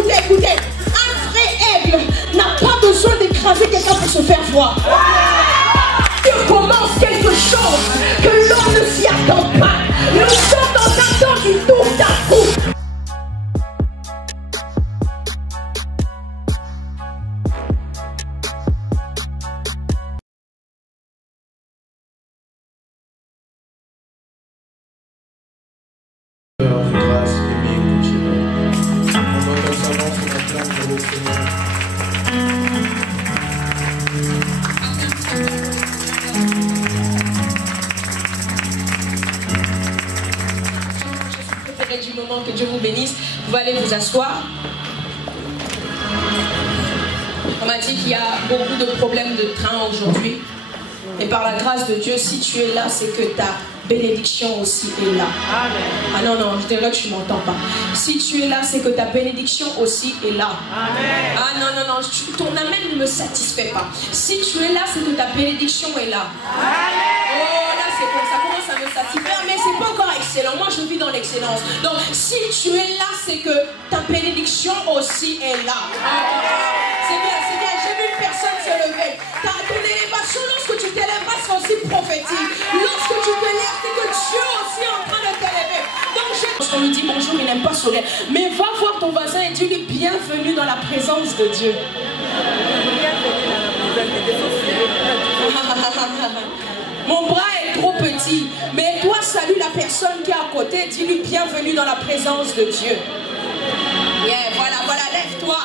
écoutez. Un vrai aigle n'a pas besoin d'écraser quelqu'un pour se faire voir. Dieu commence quelque chose que l'homme ne s'y attend pas. Nous sommes dans un temps du tour d'un coup. Du moment, que Dieu vous bénisse. Vous allez vous asseoir. On m'a dit qu'il y a beaucoup de problèmes de train aujourd'hui. Et par la grâce de Dieu, si tu es là, c'est que ta bénédiction aussi est là. Amen. Ah non, non, je dirais que tu ne m'entends pas. Si tu es là, c'est que ta bénédiction aussi est là. Amen. Ah non, non, non, ton amen ne me satisfait pas. Si tu es là, c'est que ta bénédiction est là. Amen. Oh là, c'est bon, ça commence à me satisfaire, mais c'est pas encore excellent. Moi, je vis dans l'excellence. Donc, si tu es là, c'est que ta bénédiction aussi est là. C'est bien, c'est bien. J'ai vu une personne se lever. Ton élévation, lorsque tu t'élèveras, sera aussi prophétique. Lorsque tu te lèves, c'est que Dieu aussi est en train de t'élever. Donc, lorsqu'on lui dit bonjour, il n'aime pas sourire. Mais va voir ton voisin et dis-lui bienvenue dans la présence de Dieu. Mon bras est trop petit, mais toi salue la personne qui est à côté, dis-lui bienvenue dans la présence de Dieu. Yeah, voilà, voilà, lève-toi.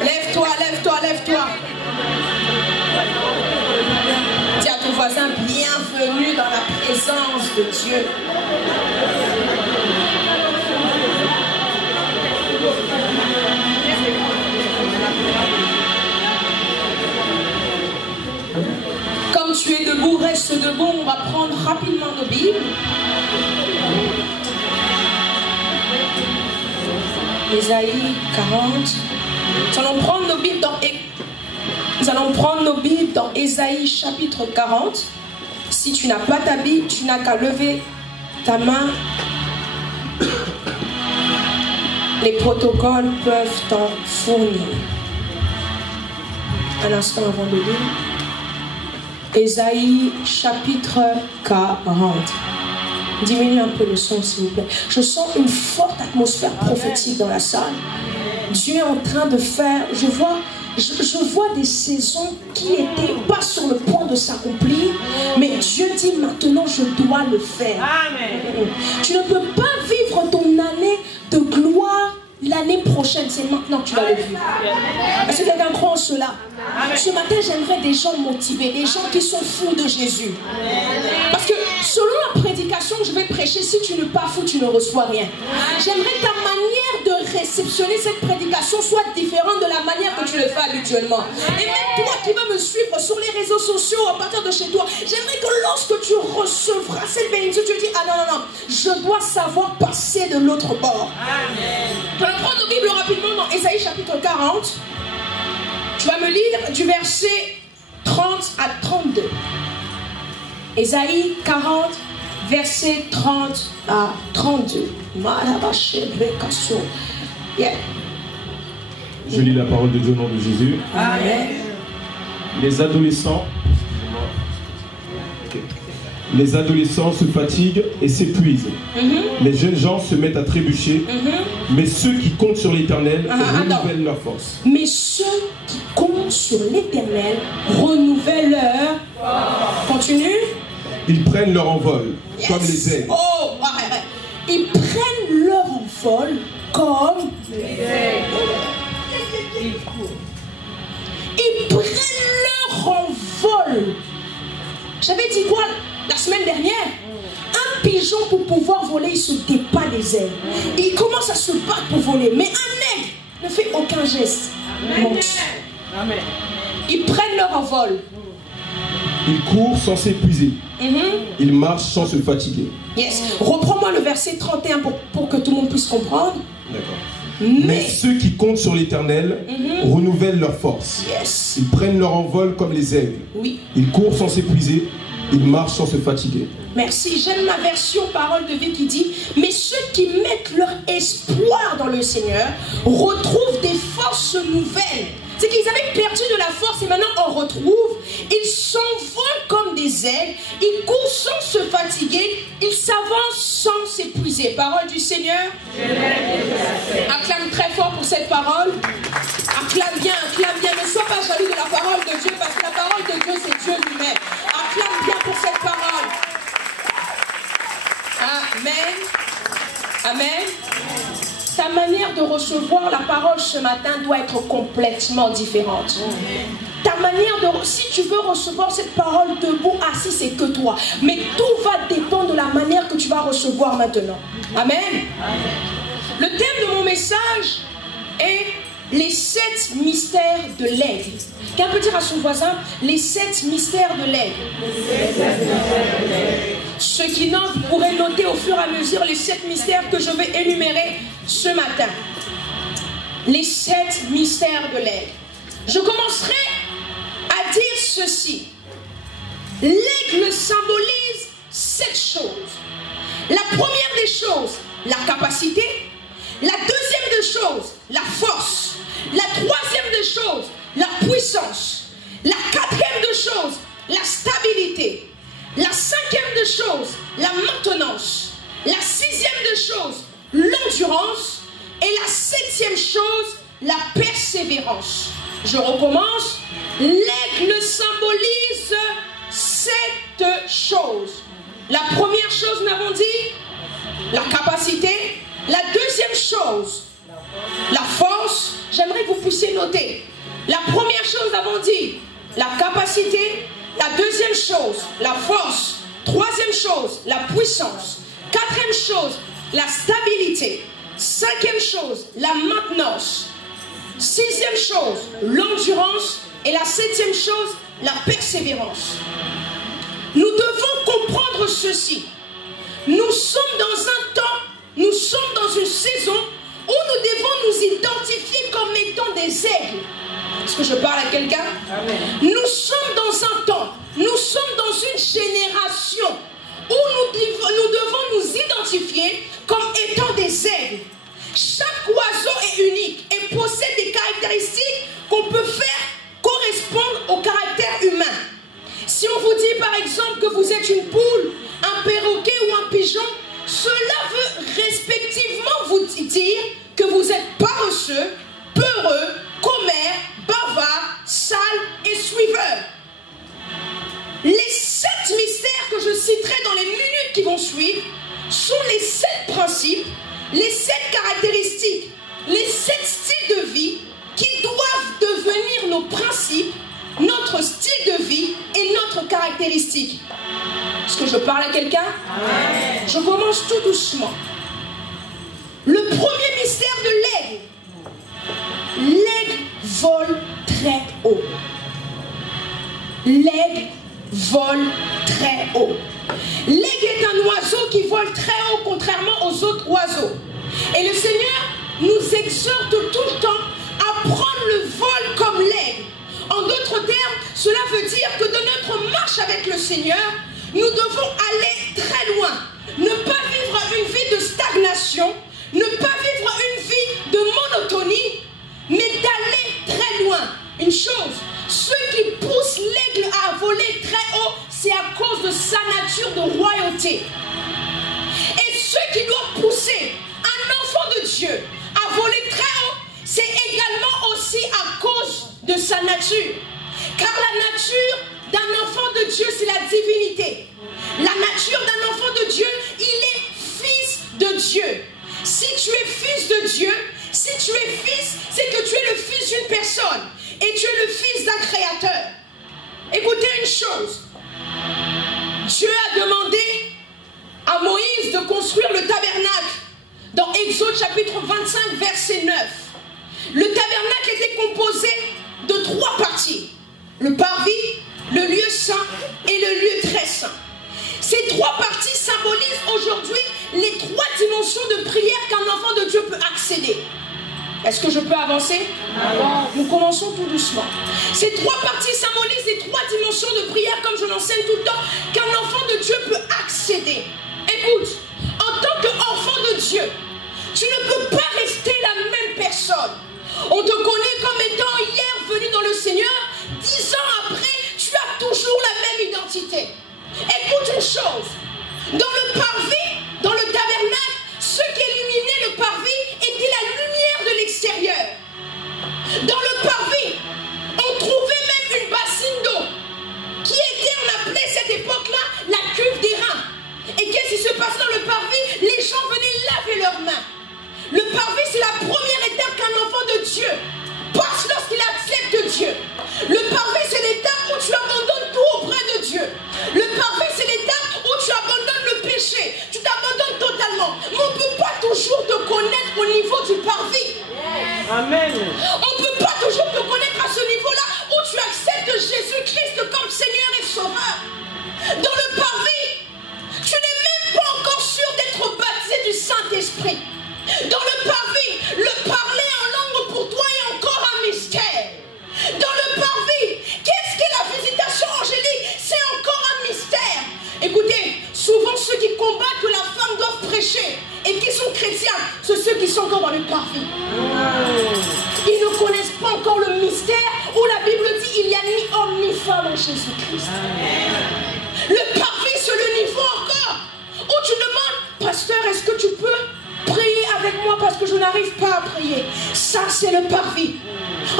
Lève-toi, lève-toi, lève-toi. Dis à ton voisin, bienvenue dans la présence de Dieu. Comme tu es debout, reste debout. On va prendre rapidement nos Bibles. Ésaïe 40. Nous allons prendre nos Bibles dans Ésaïe chapitre 40. Si tu n'as pas ta Bible, tu n'as qu'à lever ta main. Les protocoles peuvent t'en fournir. Un instant avant de lire. Ésaïe chapitre 40. Diminue un peu le son s'il vous plaît. Je sens une forte atmosphère prophétique dans la salle. Dieu est en train de faire, je vois des saisons qui n'étaient pas sur le point de s'accomplir, mais Dieu dit maintenant je dois le faire. Amen. Tu ne peux pas vivre ton année de gloire l'année prochaine, c'est maintenant que tu vas le vivre. Est-ce que quelqu'un croit en cela? Ce matin, j'aimerais des gens motivés, des gens qui sont fous de Jésus. Parce que selon la prédication que je vais prêcher, si tu n'es pas fou, tu ne reçois rien. J'aimerais que ta manière de réceptionner cette prédication soit différente de la manière que tu le fais habituellement. Et même toi qui vas me suivre sur les réseaux sociaux à partir de chez toi, j'aimerais que lorsque tu recevras cette bénédiction, tu te dis, ah non, non, non, je dois savoir passer de l'autre bord. Amen. On va prendre nos Bibles rapidement dans Ésaïe chapitre 40. Tu vas me lire du verset 30 à 32. Ésaïe 40, verset 30 à 32. Yeah. Je lis la parole de Dieu au nom de Jésus. Amen. Les adolescents se fatiguent et s'épuisent. Les jeunes gens se mettent à trébucher. Mais ceux qui comptent sur l'Éternel renouvellent leur force. Mais ceux qui comptent sur l'Éternel renouvellent leur force. Continue. Ils prennent leur envol comme les aigles. Oh, ouais. Ils prennent leur envol comme les aigles. Ils prennent leur envol. J'avais dit quoi la semaine dernière? Un pigeon pour pouvoir voler, il se débat les ailes. Il commence à se battre pour voler. Mais un aigle ne fait aucun geste. Amen. Ils prennent leur envol. Ils courent sans s'épuiser. Ils marchent sans se fatiguer. Yes. Reprends-moi le verset 31 pour que tout le monde puisse comprendre. D'accord. Mais ceux qui comptent sur l'Éternel renouvellent leur force. Yes. Ils prennent leur envol comme les aigles. Oui. Ils courent sans s'épuiser. ils marchent sans se fatiguer. Merci. J'aime ma version parole de vie qui dit: mais ceux qui mettent leur espoir dans le Seigneur retrouvent des forces nouvelles. C'est qu'ils avaient perdu de la force et maintenant on retrouve. Ils s'envolent comme des ailes, ils courent sans se fatiguer, ils s'avancent sans s'épuiser. Parole du Seigneur. Acclame très fort pour cette parole. Acclame bien, ne sois pas jaloux de la parole de Dieu, parce que la parole de Dieu c'est Dieu lui-même. Acclame bien pour cette parole. Amen. Amen. Ta manière de recevoir la parole ce matin doit être complètement différente. Ta manière de... Si tu veux recevoir cette parole debout, assis, c'est que toi. Mais tout va dépendre de la manière que tu vas recevoir maintenant. Amen. Le thème de mon message est les 7 mystères de l'aigle. Quelqu'un peut dire à son voisin: les 7 mystères de l'aigle. Ceux qui notent, vous pourrez noter au fur et à mesure les 7 mystères que je vais énumérer ce matin. Les 7 mystères de l'aigle. Je commencerai à dire ceci. L'aigle symbolise 7 choses. La première des choses, la capacité. La deuxième des choses, la force. La troisième des choses, la puissance. La quatrième des choses, la stabilité. La cinquième des choses, la maintenance. La sixième des choses, l'endurance. Et la septième chose, la persévérance. Je recommence. L'aigle symbolise 7 choses. La première chose, nous avons dit, la capacité. La deuxième chose, la force. J'aimerais que vous puissiez noter. La première chose, nous avons dit, la capacité. La deuxième chose, la force. Troisième chose, la puissance. Quatrième chose, la stabilité. Cinquième chose, la maintenance. Sixième chose, l'endurance. Et la septième chose, la persévérance. Nous devons comprendre ceci. Nous sommes dans un temps, nous sommes dans une saison où nous devons nous identifier comme étant des aigles. Est-ce que je parle à quelqu'un? Nous sommes dans un temps, nous sommes dans une génération où nous devons nous identifier comme étant des aigles. Chaque oiseau est unique et possède des caractéristiques qu'on peut faire correspondre au caractère humain. Si on vous dit par exemple que vous êtes une poule, un perroquet ou un pigeon, cela veut respectivement vous dire que vous êtes paresseux, peureux, commère, bavard, sale et suiveur. Les 7 mystères que je citerai dans les minutes qui vont suivre sont les 7 principes, les 7 caractéristiques, les 7 styles de vie qui doivent devenir nos principes, notre style de vie et notre caractéristique. Est-ce que je parle à quelqu'un? Je commence tout doucement. Le premier mystère de l'aigle. L'aigle vole très haut. L'aigle vole très haut. L'aigle est un oiseau qui vole très haut contrairement aux autres oiseaux. Et le Seigneur nous exhorte tout le temps à prendre le vol comme l'aigle. En d'autres termes, cela veut dire que dans notre marche avec le Seigneur, nous devons aller très loin. Ne pas vivre une vie de stagnation, ne pas vivre une vie de monotonie, mais d'aller très loin. Une chose, ceux qui poussent l'aigle à voler très haut, c'est à cause de sa nature de royauté. Et ceux qui doivent pousser un enfant de Dieu à voler très haut, c'est également aussi à cause de sa nature. Car la nature d'un enfant de Dieu, c'est la divinité. La nature d'un enfant de Dieu, il est fils de Dieu. Si tu es fils de Dieu, si tu es fils, c'est que tu es le fils d'une personne. Et tu es le fils d'un créateur. Écoutez une chose. Dieu a demandé à Moïse de construire le tabernacle. Dans Exode chapitre 25, verset 9. Le tabernacle était composé de 3 parties. Le parvis, le lieu saint et le lieu très saint. Ces 3 parties symbolisent aujourd'hui les 3 dimensions de prière qu'un enfant de Dieu peut accéder. Est-ce que je peux avancer? Nous commençons tout doucement. Ces trois parties symbolisent les trois dimensions de prière, comme je l'enseigne tout le temps, qu'un enfant de Dieu peut accéder. Écoute, en tant qu'enfant de Dieu, tu ne peux pas rester la même personne. On te connaît comme étant hier venu dans le Seigneur, 10 ans après, tu as toujours la même identité. Écoute une chose, dans le parvis, dans le tabernacle, ce qui illuminait le parvis était la lumière de l'extérieur. Dans le parvis, on trouvait même une bassine d'eau qui était, on appelait cette époque-là, la cuve des reins. Et qu'est-ce qui se passe dans le parvis? Les gens venaient laver leurs mains. Le parvis, c'est la première étape qu'un enfant de Dieu passe lorsqu'il accepte Dieu. Le parvis, c'est l'étape où tu abandonnes tout auprès de Dieu. Le parvis, c'est l'étape où tu abandonnes le péché. Tu t'abandonnes totalement. Mais on ne peut pas toujours te connaître au niveau du parvis. Amen. On ne peut pas toujours te connaître à ce niveau-là où tu acceptes Jésus-Christ comme Seigneur et Sauveur. Dans le parvis, tu n'es même pas encore sûr d'être baptisé du Saint-Esprit. Dans le parvis, le parler en langue pour toi est encore un mystère. Dans le parvis, qu'est-ce qu'est la visitation angélique? C'est encore un mystère. Écoutez, souvent ceux qui combattent que la femme doit prêcher et qui sont chrétiens, c'est ceux qui sont encore dans le parvis. Ils ne connaissent pas encore le mystère où la Bible dit il n'y a ni homme ni femme en Jésus-Christ. Le parvis, c'est le niveau encore où tu demandes, pasteur, est-ce que tu peux prier avec moi parce que je n'arrive pas à prier? Ça, c'est le parvis.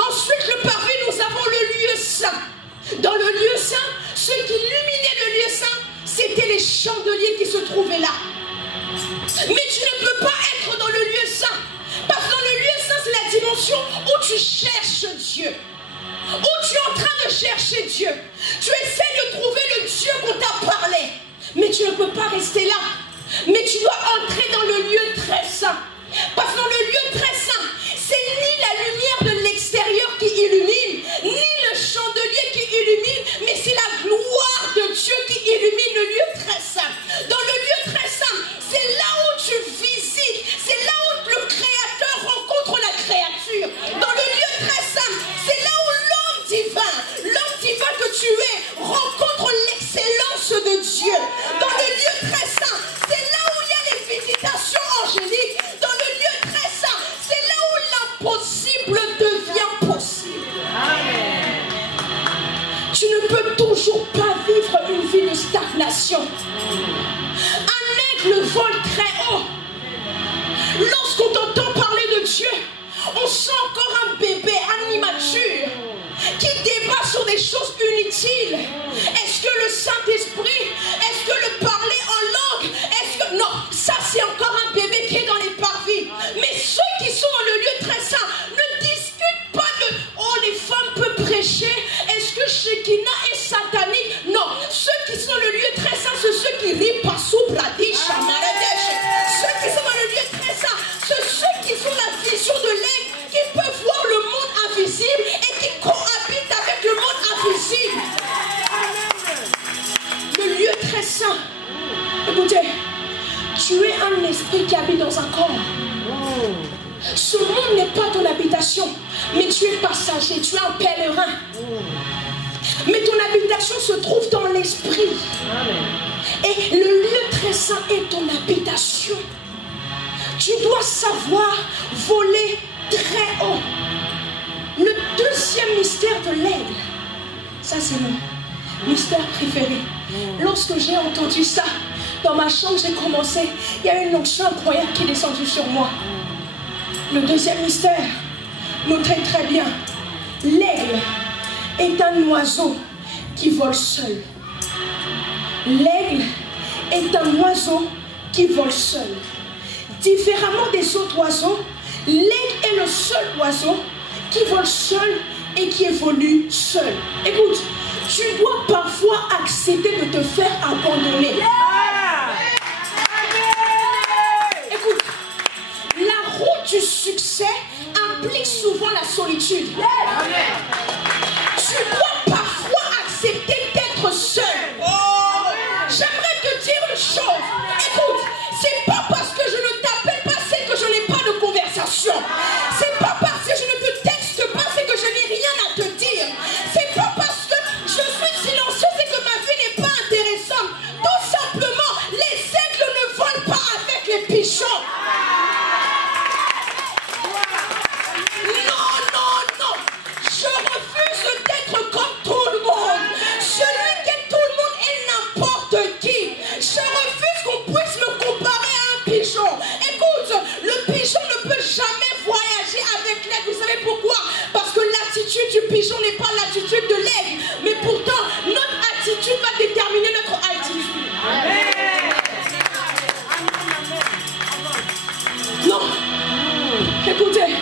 Ensuite, le parvis, nous avons le lieu saint. Dans le lieu saint, ce qui illuminait le lieu saint, c'était les chandeliers qui se trouvaient là. Mais tu ne peux pas être dans le lieu saint. Parce que dans le lieu saint, c'est la dimension où tu cherches Dieu. Où tu es en train de chercher Dieu. Tu essaies de trouver le Dieu qu'on t'a parlé. Mais tu ne peux pas rester là. Mais tu dois entrer dans le lieu très saint. Parce que dans le lieu très saint, c'est ni la lumière de l'extérieur qui illumine, ni le chandelier qui illumine, mais c'est la gloire de Dieu qui illumine le lieu très saint. Dans le lieu très saint, c'est là où tu visites, c'est là où le Créateur rencontre la créature. Dans le lieu très saint, c'est là où l'homme divin que tu es, rencontre l'excellence de Dieu. Dans le lieu très saint, c'est là où il y a les visitations angéliques. Dans le lieu très saint, c'est là où l'impossible devient possible. Amen. Tu ne peux toujours pas vivre une vie de stagnation. Un aigle vole très haut. Lorsqu'on t'entend parler de Dieu, on sent encore un bébé, un immature, qui débat sur des choses inutiles. Est-ce que le Saint-Esprit, est-ce que le parler en langue, est-ce que... Non, ça c'est encore un bébé qui est dans les parvis. Mais ceux qui sont dans le lieu très saint ne discutent pas de « Oh, les femmes peuvent prêcher, est-ce que Shekinah est satanique ?» Non, ceux qui sont dans le lieu très saint, c'est ceux qui rient par Soubradish, ceux qui sont dans le lieu très saint, c'est ceux qui sont la vision de l'aigle, qui peuvent voir le monde invisible et qui cohabitent avec le monde invisible. Le lieu très saint. Écoutez, tu es un esprit qui habite dans un corps. Ce monde n'est pas ton habitation, mais tu es passager, tu es un pèlerin. Mais ton habitation se trouve dans l'esprit. Et le lieu très saint est ton habitation. Tu dois savoir voler très haut. Le deuxième mystère de l'aigle, ça c'est mon mystère préféré. Lorsque j'ai entendu ça, dans ma chambre j'ai commencé, il y a une onction incroyable qui est descendue sur moi. Le deuxième mystère, notez très bien, l'aigle est un oiseau qui vole seul. L'aigle est un oiseau qui vole seul. Différemment des autres oiseaux, l'aigle est le seul oiseau qui vole seul et qui évolue seul. Écoute, tu dois parfois accepter de te faire abandonner. Écoute, la route du succès implique souvent la solitude. Tu dois parfois accepter d'être seul. J'aimerais te dire une chose. Écoute, c'est pas parce que je ne t'appelle pas, c'est que je n'ai pas de conversation. C'est pas pigeon n'est pas l'attitude de l'aigle. Mais pourtant, notre attitude va déterminer notre altitude. Amen. Non. Écoutez,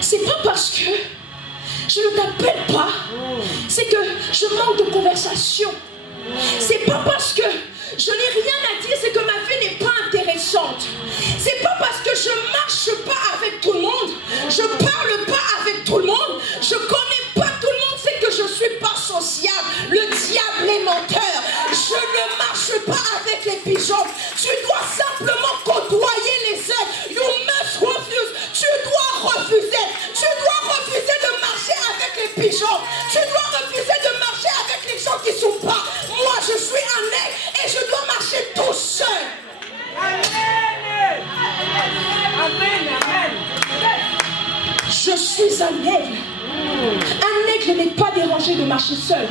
c'est pas parce que je ne t'appelle pas, c'est que je manque de conversation. C'est pas parce que je n'ai rien à dire, c'est que ma vie n'est pas intéressante. C'est pas parce que je marche pas avec tout le monde, je parle pas avec tout le monde, je connais pas tout le monde, c'est que je suis pas sociable. Le diable est menteur. Je ne marche pas avec les pigeons. Tu dois simplement côtoyer les aigles. You must refuse. Tu dois refuser. Tu dois refuser de marcher avec les pigeons. Tu dois refuser de marcher avec les gens qui sont pas. Moi, je suis un aigle et je dois marcher tout seul. Amen. Amen. Amen. Je suis un aigle. Un aigle n'est pas dérangé de marcher seul.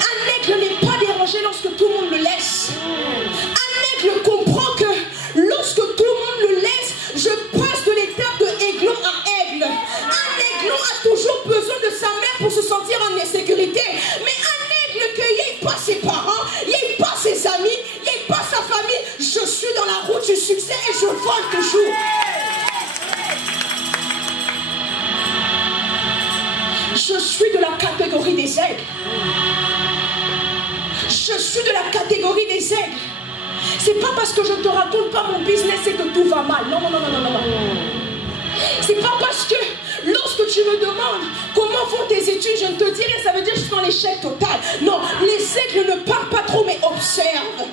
Un aigle n'est pas dérangé lorsque tout le monde le laisse. Un aigle comprend que lorsque tout le monde le laisse, je passe de l'étape de aiglon à aigle. Un aiglon a toujours besoin de sa mère pour se sentir en sécurité. Mais un aigle qu'il n'y ait pas ses parents, il n'y ait pas ses amis, il n'y ait pas sa famille, je suis dans la route du succès et je vole toujours. Je suis de la catégorie des aigles. Je suis de la catégorie des aigles. C'est pas parce que je ne te raconte pas mon business et que tout va mal. Non, non, non, non, non, non. C'est pas parce que lorsque tu me demandes comment vont tes études, je ne te dirai, ça veut dire que je suis dans l'échec total. Non, les aigles ne parlent pas trop mais observent.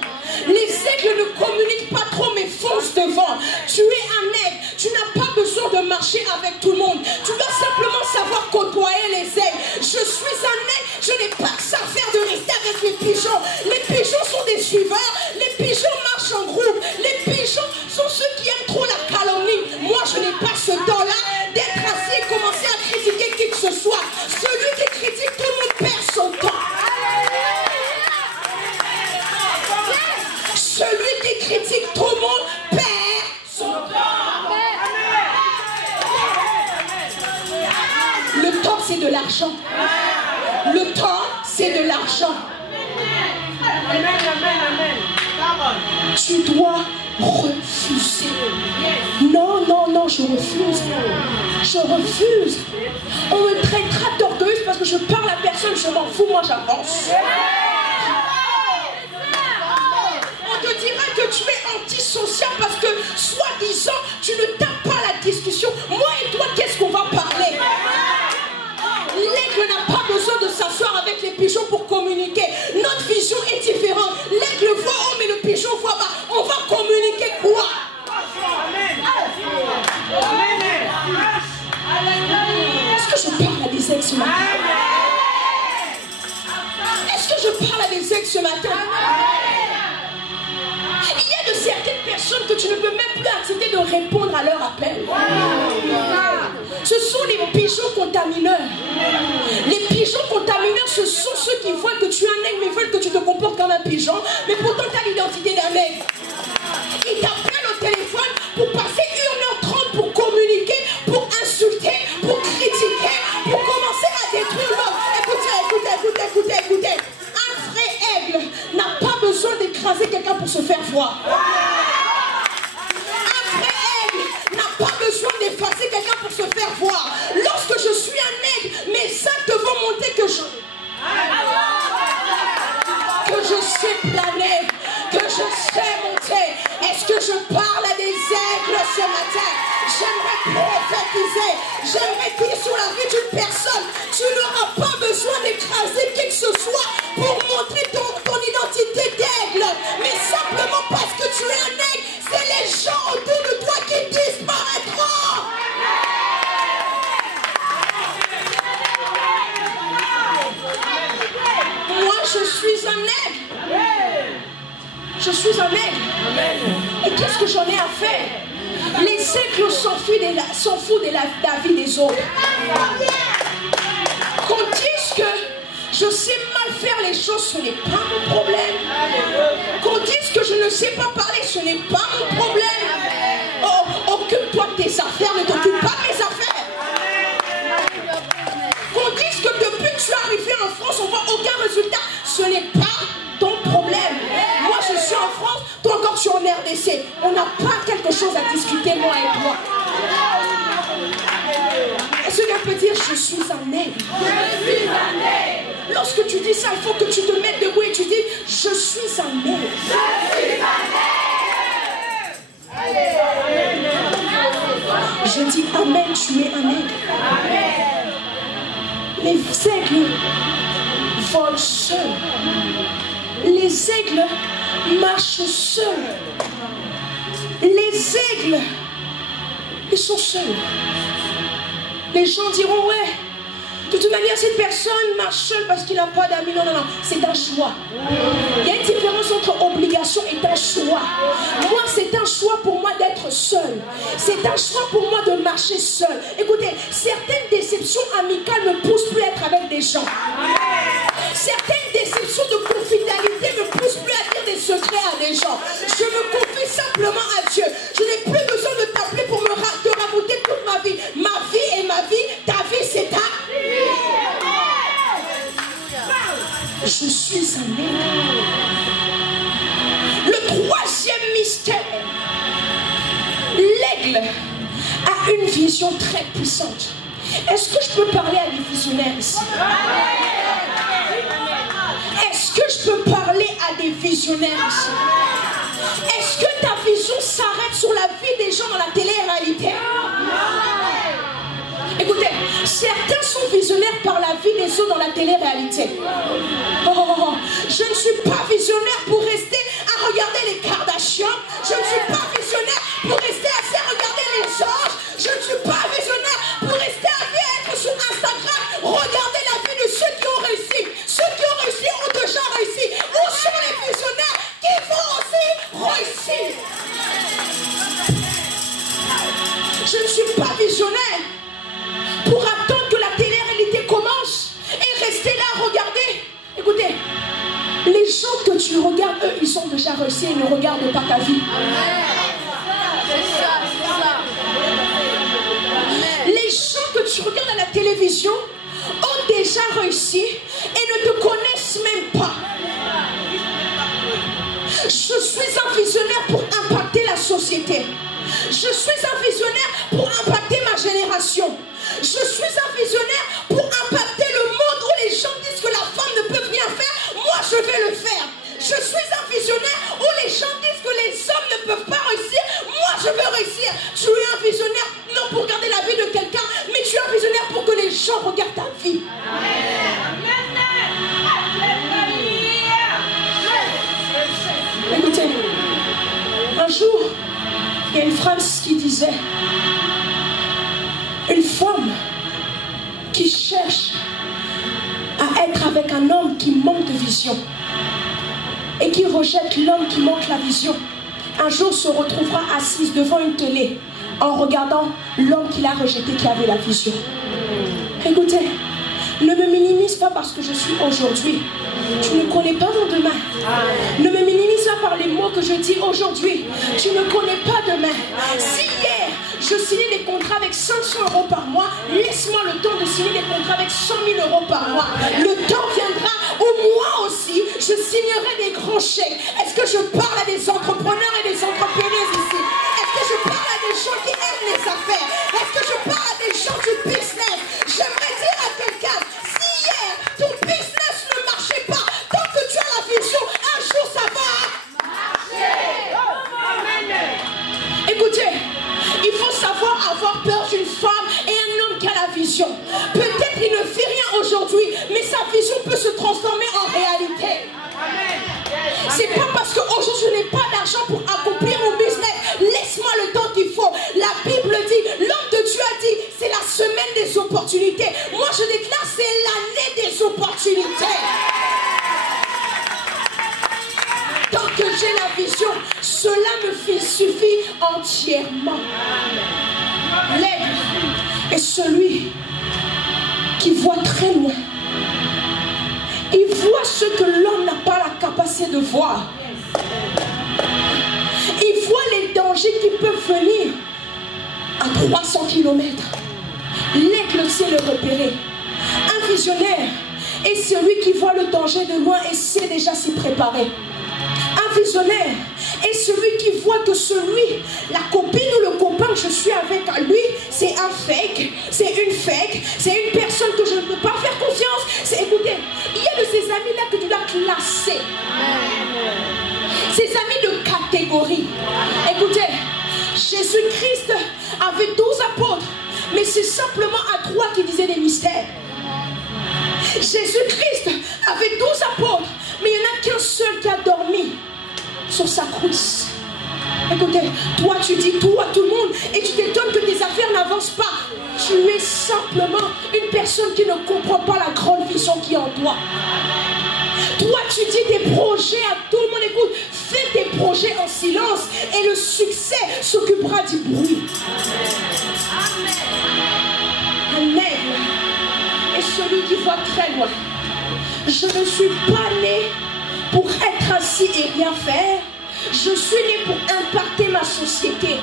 Les aigles ne communiquent pas trop mais foncent devant. Tu es un aigle, tu n'as pas besoin de marcher avec tout le monde. Tu dois simplement savoir côtoyer les aigles. Je suis un aigle, je n'ai pas que ça à faire de rester avec les pigeons. Les pigeons sont des suiveurs, les pigeons marchent en groupe. Les pigeons sont ceux qui aiment trop la calomnie. Moi, je n'ai pas ce temps-là d'être assis et commencer à critiquer qui que ce soit. Celui qui critique, tout le monde perd son temps. Celui qui critique, tout le monde perd son temps. Le temps, c'est de l'argent. Le temps, c'est de l'argent. Tu dois refuser. Non, non, non, je refuse. Je refuse. On me traitera d'orgueilleuse parce que je parle à personne, je m'en fous, moi j'avance. On te dira que tu es antisocial parce que, soi-disant, tu ne tapes pas la discussion. Moi et toi, qu'est-ce qu'on va parler? L'aigle n'a pas besoin de s'asseoir avec les pigeons pour communiquer. Notre vision est différente. L'aigle voit haut, mais le pigeon voit bas. On va communiquer quoi? Est-ce que je parle à des aigles ce matin? Est-ce que je parle à des aigles ce matin? Il y a de certaines personnes que tu ne peux même plus accepter de répondre à leur appel. Ce sont les pigeons contamineurs. Les pigeons contamineurs, ce sont ceux qui voient que tu es un aigle, mais veulent que tu te comportes comme un pigeon, mais pourtant tu as l'identité d'un aigle. Ils t'appellent au téléphone pour passer 1h30 pour communiquer, pour insulter, pour critiquer, pour commencer à détruire l'homme. Écoutez. Un vrai aigle n'a pas besoin d'écraser quelqu'un pour se faire voir. Un vrai aigle n'a pas besoin d'effacer quelqu'un pour se faire voir. Lorsque je suis un aigle, mes actes vont montrer que je sais planer, que je sais monter. Est-ce que je parle à des aigles ce matin? J'aimerais prophétiser, j'aimerais dire sur la vie d'une personne, tu n'auras pas besoin d'écraser qui que ce soit pour montrer ton identité d'aigle, mais simplement parce que tu es un aigle, c'est les gens autour de toi qui disparaîtront. Moi, je suis un aigle. Je suis un aigle. Et qu'est-ce que j'en ai à faire? Les aigles s'en foutent de la vie des autres. Qu'on dise que je sais mal faire les choses, ce n'est pas mon problème. Qu'on dise que je ne sais pas parler, ce n'est pas mon problème. Oh, occupe-toi de tes affaires, ne t'occupe pas de mes affaires. RDC, on n'a pas quelque chose à discuter, moi et toi. Est-ce que quelqu'un peut dire, je suis un aigle? Je suis un aigle. Lorsque tu dis ça, il faut que tu te mettes debout et tu dis, je suis un aigle. Je suis un aigle. Je dis amen, tu es un aigle. Amen. Les aigles volent seuls. Les aigles marchent seuls. Les aigles, ils sont seuls. Les gens diront, ouais, de toute manière, cette personne marche seule parce qu'il n'a pas d'amis. Non, non, non, c'est un choix. Il y a une différence entre obligation et un choix. Moi, c'est un choix pour moi d'être seul. C'est un choix pour moi de marcher seul. Écoutez, certaines déceptions amicales ne me poussent plus à être avec des gens. Certaines déceptions de confidentialité ne me poussent plus à dire des secrets à des gens. Je me confie simplement à Dieu. Je n'ai plus besoin de t'appeler pour te raconter toute ma vie. Ma vie est ma vie, ta vie c'est ta vie. Je suis un aigle. Le troisième mystère. L'aigle a une vision très puissante. Est-ce que je peux parler à des visionnaires ici? Est-ce que je peux parler à des visionnaires ici? Est-ce que ta vision s'arrête sur la vie des gens dans la télé-réalité? Écoutez, certains sont visionnaires par la vie des autres dans la télé-réalité. Je ne suis pas visionnaire pour rester à regarder les Kardashians. Je ne suis pas visionnaire pour rester à regarder les anges. Je ne suis pas visionnaire pour rester à être sur Instagram. Regarder la vie de ceux qui ont réussi. Ceux qui ont réussi ont déjà réussi. Où sont les visionnaires qui vont aussi réussir? Je ne suis pas visionnaire pour attendre que la télé-réalité commence et rester là à regarder. Écoutez, les gens que tu regardes, eux, ils ont déjà réussi et ne regardent pas ta vie. Les gens que tu regardes à la télévision ont déjà réussi et ne te connaissent même pas. Je suis un visionnaire pour impacter la société. Je suis un visionnaire pour impacter ma génération. Je suis un visionnaire pour impacter le monde où les gens disent que la femme ne peut rien faire. Moi, je vais le faire. Je suis un visionnaire où les gens disent que les hommes ne peuvent pas réussir. Moi, je veux réussir. Tu es un visionnaire non pour regarder la vie de quelqu'un, mais tu es un visionnaire pour que les gens regardent ta vie. Écoutez, un jour, il y a une phrase qui disait: une femme qui cherche à être avec un homme qui manque de vision et qui rejette l'homme qui manque la vision, un jour se retrouvera assise devant une télé en regardant l'homme qu'il a rejeté qui avait la vision. Écoutez, ne me minimise pas parce que je suis aujourd'hui. Tu ne connais pas mon demain. Ne me minimise pas par les mots que je dis aujourd'hui. Tu ne connais pas demain. Si hier, je signais des contrats avec 500 € par mois, laisse-moi le temps de signer des contrats avec 100 000 € par mois. Le temps viendra où moi aussi, je signerai des grands chèques. Est-ce que je parle à des entrepreneurs et des entrepreneuses ici? Est-ce que je parle à des gens qui aiment les affaires? Est-ce que je parle à des gens du business? J'aimerais dire à quelqu'un, si hier, ton business ne marchait pas, tant que tu as la vision, un jour ça va marcher. Écoutez, il faut savoir avoir peur d'une femme et un homme qui a la vision. Peut-être il ne fait rien aujourd'hui, mais sa vision peut se transformer en réalité. C'est pas parce qu'aujourd'hui je n'ai pas d'argent pour accomplir mon business. Laisse-moi le temps qu'il faut. La Bible dit, l'homme de Dieu a dit, c'est la semaine des opportunités. Moi je déclare, c'est l'année des opportunités. Tant que j'ai la vision, cela me suffit entièrement. L'aigle est celui qui voit très loin. Il voit ce que l'homme n'a pas la capacité de voir. Il voit les dangers qui peuvent venir à 300 km. L'aigle sait le repérer. Un visionnaire est celui qui voit le danger de loin et sait déjà s'y préparer. Un visionnaire est celui qui voit crois que celui, la copine ou le copain que je suis avec lui, c'est un fake, c'est une fake, c'est une personne que je ne peux pas faire confiance. Écoutez, il y a de ces amis-là que tu dois classer. Ces amis de catégorie. Écoutez, Jésus-Christ avait 12 apôtres, mais c'est simplement à 3 qui disaient des mystères. Jésus-Christ avait 12 apôtres, mais il n'y en a qu'un seul qui a dormi sur sa cuisse. Écoutez, toi tu dis tout à tout le monde et tu t'étonnes que tes affaires n'avancent pas. Tu es simplement une personne qui ne comprend pas la grande vision qui est en toi. Toi tu dis des projets à tout le monde. Écoute, fais tes projets en silence et le succès s'occupera du bruit. Un aigle est celui qui voit très loin. Je ne suis pas né pour être assis et rien faire. Je suis né pour impacter ma société.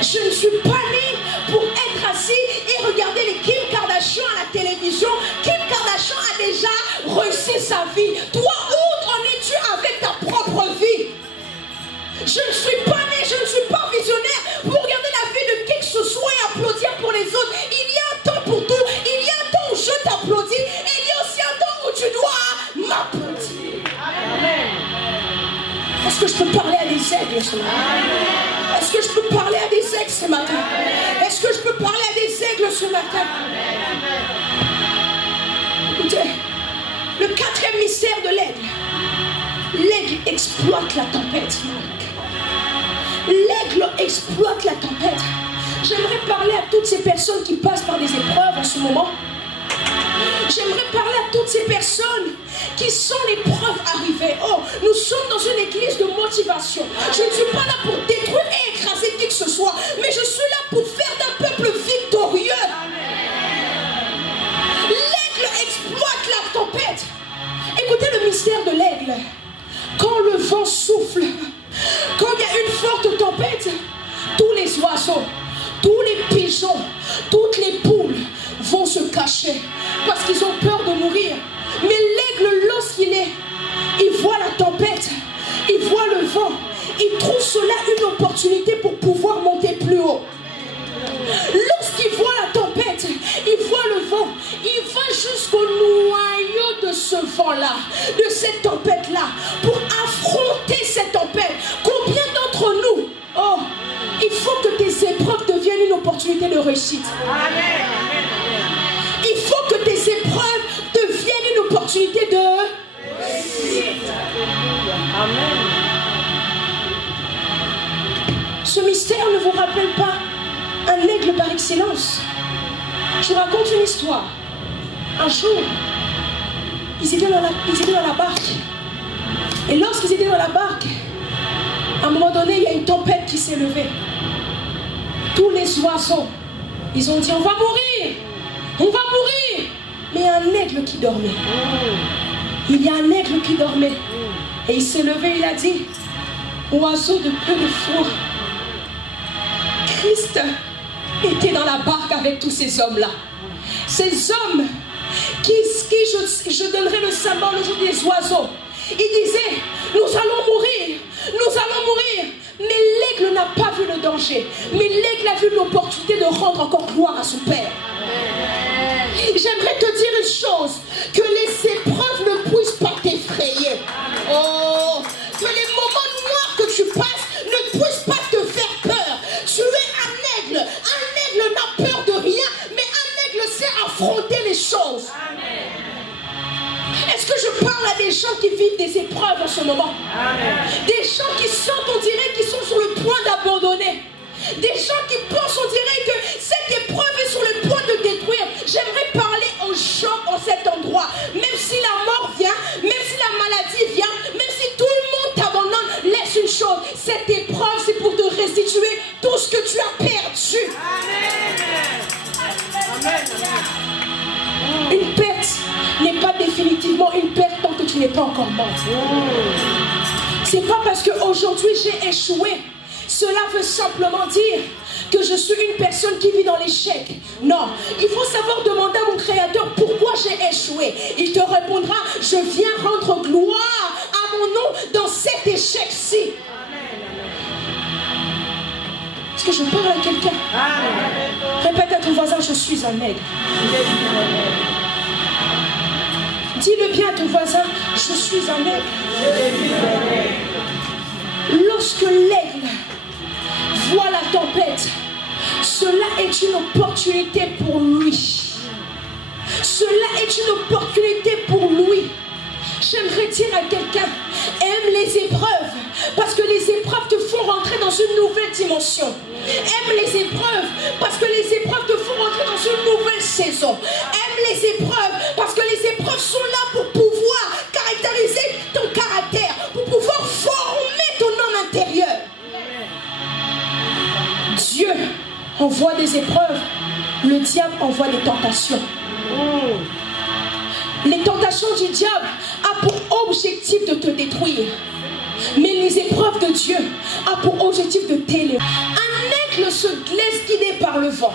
Je ne suis pas né pour être assis et regarder les Kim Kardashian à la télévision. Kim Kardashian a déjà réussi sa vie. Toi, où en es-tu avec ta propre vie? Je ne suis pas né, je ne suis pas visionnaire pour regarder la vie de qui que ce soit et applaudir pour les autres. Il y a un temps pour tout. Il y a un temps où je t'applaudis et il y a aussi un temps où tu dois m'applaudir. Est-ce que je peux parler à des aigles ce matin? Est-ce que je peux parler à des aigles ce matin? Est-ce que je peux parler à des aigles ce matin? Écoutez, le 4e mystère de l'aigle. L'aigle exploite la tempête. L'aigle exploite la tempête. J'aimerais parler à toutes ces personnes qui passent par des épreuves en ce moment. J'aimerais parler à toutes ces personnes qui sont l'épreuve arrivée. Oh, nous sommes dans une église de motivation. Je ne suis pas là pour détruire et écraser qui que ce soit, mais je suis là pour faire d'un peuple victorieux. L'aigle exploite la tempête. Écoutez le mystère de l'aigle. Quand le vent souffle, quand il y a une forte tempête, tous les oiseaux, tous les pigeons, toutes les poules vont se cacher parce qu'ils ont peur de mourir. Mais l'aigle, il voit la tempête, il voit le vent, il trouve cela une opportunité pour pouvoir monter plus haut. Lorsqu'il voit la tempête, il voit le vent, il va jusqu'au noyau de ce vent-là, de cette tempête-là, pour affronter cette tempête. Combien d'entre nous, oh, il faut que tes épreuves deviennent une opportunité de réussite. Il faut que tes épreuves deviennent une opportunité de réussite. Amen. Ce mystère ne vous rappelle pas un aigle par excellence? Je vous raconte une histoire. Un jour, ils étaient dans la barque. Et lorsqu'ils étaient dans la barque, à un moment donné, il y a une tempête qui s'est levée. Tous les oiseaux, ils ont dit, on va mourir, on va mourir. Mais il y a un aigle qui dormait. Il y a un aigle qui dormait. Et il s'est levé, il a dit, oiseau de peu de foi, Christ était dans la barque avec tous ces hommes-là. Ces hommes qui je donnerai le symbole le jour des oiseaux. Ils disaient, nous allons mourir, nous allons mourir. Mais l'aigle n'a pas vu le danger. Mais l'aigle a vu l'opportunité de rendre encore gloire à son Père. J'aimerais te dire une chose, que les épreuves ne puissent pas t'effrayer. Oh, que les moments noirs que tu passes ne puissent pas te faire peur. Tu es un aigle n'a peur de rien, mais un aigle sait affronter les choses. Est-ce que je parle à des gens qui vivent des épreuves en ce moment? Des gens qui sentent, on dirait, qu'ils sont sur le point d'abandonner. Des gens qui pensent, on dirait que cette épreuve est sur le point de détruire. J'aimerais parler aux gens en cet endroit. Même si la mort vient, même si la maladie vient, même si tout le monde t'abandonne, laisse une chose. Cette épreuve, c'est pour te restituer tout ce que tu as perdu. Amen. Une perte n'est pas définitivement une perte tant que tu n'es pas encore mort. C'est pas parce qu'aujourd'hui j'ai échoué. Cela veut simplement dire que je suis une personne qui vit dans l'échec. Non, il faut savoir demander à mon Créateur pourquoi j'ai échoué. Il te répondra, je viens rendre gloire à mon nom dans cet échec-ci. que je parle à quelqu'un? Répète à ton voisin, je suis un aigle. Dis-le bien à ton voisin, je suis un aigle. Lorsque l'aigle voit la tempête, cela est une opportunité pour lui. Cela est une opportunité pour lui. J'aimerais dire à quelqu'un, aime les épreuves, parce que les épreuves te font rentrer dans une nouvelle dimension. Aime les épreuves, parce que les épreuves te font rentrer dans une nouvelle saison. Aime les épreuves, parce que les épreuves sont là pour pouvoir caractériser ton caractère, pour pouvoir former ton homme intérieur. Dieu envoie des épreuves, le diable envoie des tentations. Les tentations du diable ont pour objectif de te détruire. Mais les épreuves de Dieu ont pour objectif de t'élever. Un aigle se laisse guider par le vent.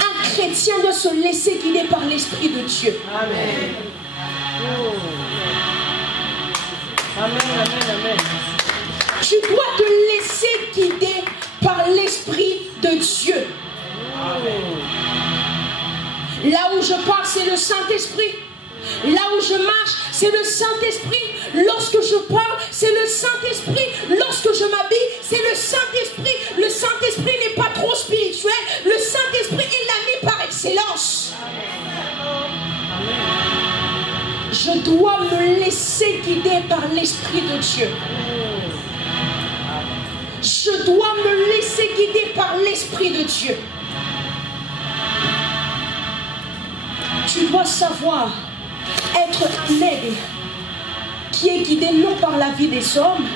Un chrétien doit se laisser guider par l'Esprit de Dieu. Amen. Amen, amen, amen. Tu dois te laisser guider par l'Esprit de Dieu. Amen. Là où je pars, c'est le Saint-Esprit. Là où je marche, c'est le Saint-Esprit. Lorsque je parle, c'est le Saint-Esprit. Lorsque je m'habille, c'est le Saint-Esprit. Le Saint-Esprit n'est pas trop spirituel. Le Saint-Esprit est l'ami par excellence. Je dois me laisser guider par l'Esprit de Dieu. Je dois me laisser guider par l'Esprit de Dieu. Tu dois savoir être un aigle qui est guidé non par la vie des hommes,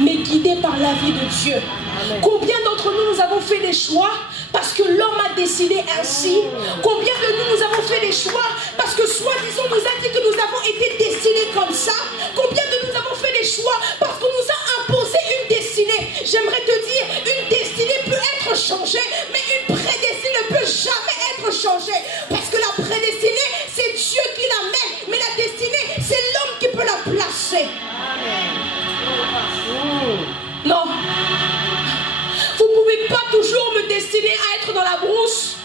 mais guidé par la vie de Dieu. Amen. Combien d'entre nous avons fait des choix parce que l'homme a décidé ainsi? Combien de nous avons fait des choix parce que soi-disant nous a dit que nous avons été destinés comme ça? Combien de nous avons fait des choix parce qu'on nous a imposé une destinée? J'aimerais te dire, une destinée peut être changée, mais une prédestinée ne peut jamais être changée. Parce que la prédestinée, c'est Dieu qui la met, mais la destinée, c'est l'homme qui peut la placer. Non. Vous ne pouvez pas toujours me destiner à être dans la brousse.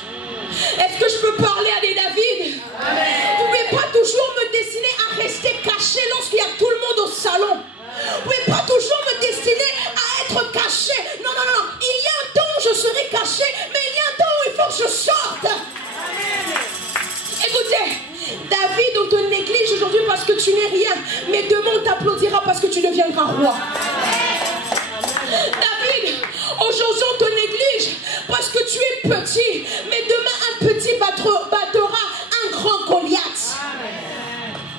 Est-ce que je peux parler à des David? Vous ne pouvez pas toujours me destiner à rester caché lorsqu'il y a tout le monde au salon. Vous ne pouvez pas toujours me destiner à être caché. Non, non, non. Il y a un temps où je serai caché, mais il y a un temps où il faut que je sorte. Écoutez, David, on te néglige aujourd'hui parce que tu n'es rien, mais demain on t'applaudira parce que tu deviendras roi. David, aujourd'hui on te néglige parce que tu es petit, mais demain un petit battra un grand Goliath.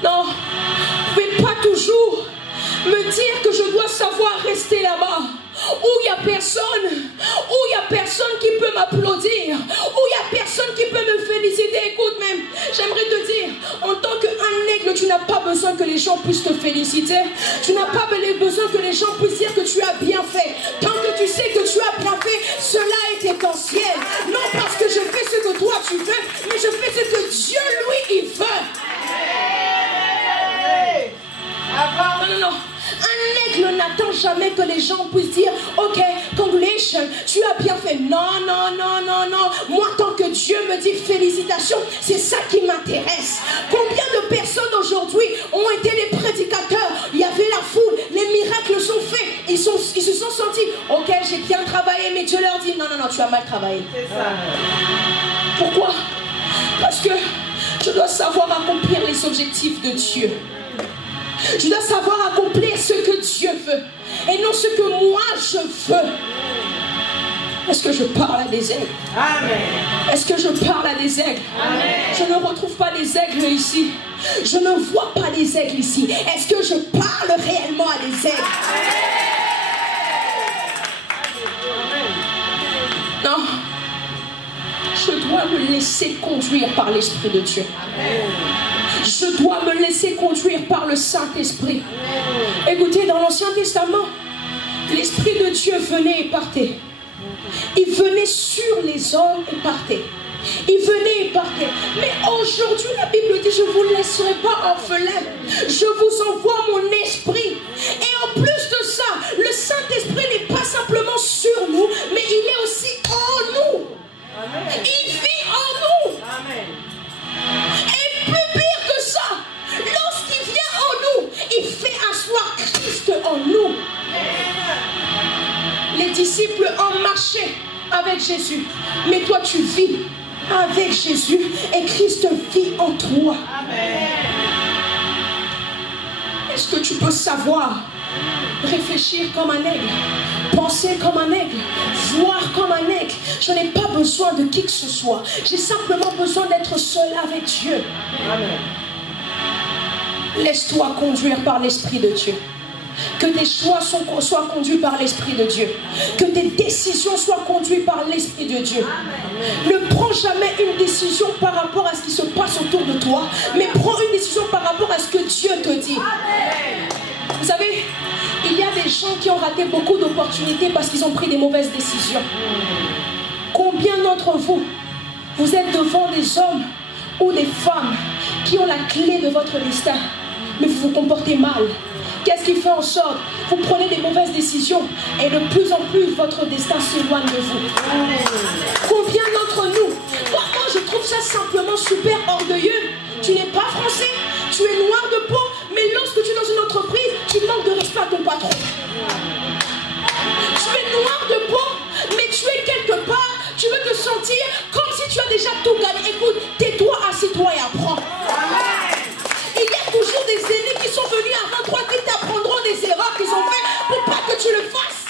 Non, vous ne pouvez pas toujours me dire que je dois savoir rester là-bas où il n'y a personne qui peut m'applaudir, où il n'y a personne qui peut me féliciter. Écoute même, j'aimerais te dire, en tant qu'un aigle, tu n'as pas besoin que les gens puissent te féliciter. Tu n'as pas besoin que les gens puissent dire que tu as bien fait. Tant que tu sais que tu as bien fait, cela est essentiel. Non parce que je fais ce que toi tu veux, mais je fais ce que Dieu lui il veut. Non, non, non. Un aigle n'attend jamais que les gens puissent dire ok, congratulations, tu as bien fait. Non, non, non, non, non. Moi, tant que Dieu me dit félicitations, c'est ça qui m'intéresse. Combien de personnes aujourd'hui ont été des prédicateurs? Il y avait la foule, les miracles sont faits. Ils se sont sentis ok, j'ai bien travaillé, mais Dieu leur dit non, non, non, tu as mal travaillé. C'est ça. Pourquoi? Parce que je dois savoir accomplir les objectifs de Dieu. Je dois savoir accomplir ce que Dieu veut et non ce que moi je veux. Est-ce que je parle à des aigles? Amen. Est-ce que je parle à des aigles? Amen. Je ne retrouve pas des aigles ici. Je ne vois pas des aigles ici. Est-ce que je parle réellement à des aigles? Amen. Non. Je dois me laisser conduire par l'Esprit de Dieu. Amen. Je dois me laisser conduire par le Saint-Esprit. Écoutez, dans l'Ancien Testament, l'Esprit de Dieu venait et partait. Il venait sur les hommes et partait. Il venait et partait. Mais aujourd'hui, la Bible dit, je ne vous laisserai pas orphelins. Je vous envoie mon esprit. Et en plus de ça, le Saint-Esprit n'est pas simplement sur nous, mais il est aussi Les disciples ont marché avec Jésus. Mais toi, tu vis avec Jésus et Christ vit en toi. Est-ce que tu peux savoir réfléchir comme un aigle, penser comme un aigle, voir comme un aigle? Je n'ai pas besoin de qui que ce soit. J'ai simplement besoin d'être seul avec Dieu. Amen. Laisse-toi conduire par l'Esprit de Dieu. Que tes choix soient conduits par l'Esprit de Dieu. Que tes décisions soient conduites par l'Esprit de Dieu. Amen. Ne prends jamais une décision par rapport à ce qui se passe autour de toi, mais prends une décision par rapport à ce que Dieu te dit. Amen. Vous savez, il y a des gens qui ont raté beaucoup d'opportunités parce qu'ils ont pris des mauvaises décisions. Combien d'entre vous, vous êtes devant des hommes ou des femmes qui ont la clé de votre destin, mais vous vous comportez mal? Qu'est-ce qui fait en sorte? Vous prenez des mauvaises décisions et de plus en plus votre destin s'éloigne de vous. Combien d'entre nous, moi je trouve ça simplement super orgueilleux. Tu n'es pas français, tu es noir de peau, mais lorsque tu es dans une entreprise, tu manques de respect à ton patron. Tu es noir de peau, mais tu es quelque part, tu veux te sentir comme si tu as déjà tout gagné. Écoute, tais-toi, assieds-toi et apprends. Il y a toujours des aînés qui sont venus avant toi qui t'apprendront des erreurs qu'ils ont faites pour pas que tu le fasses.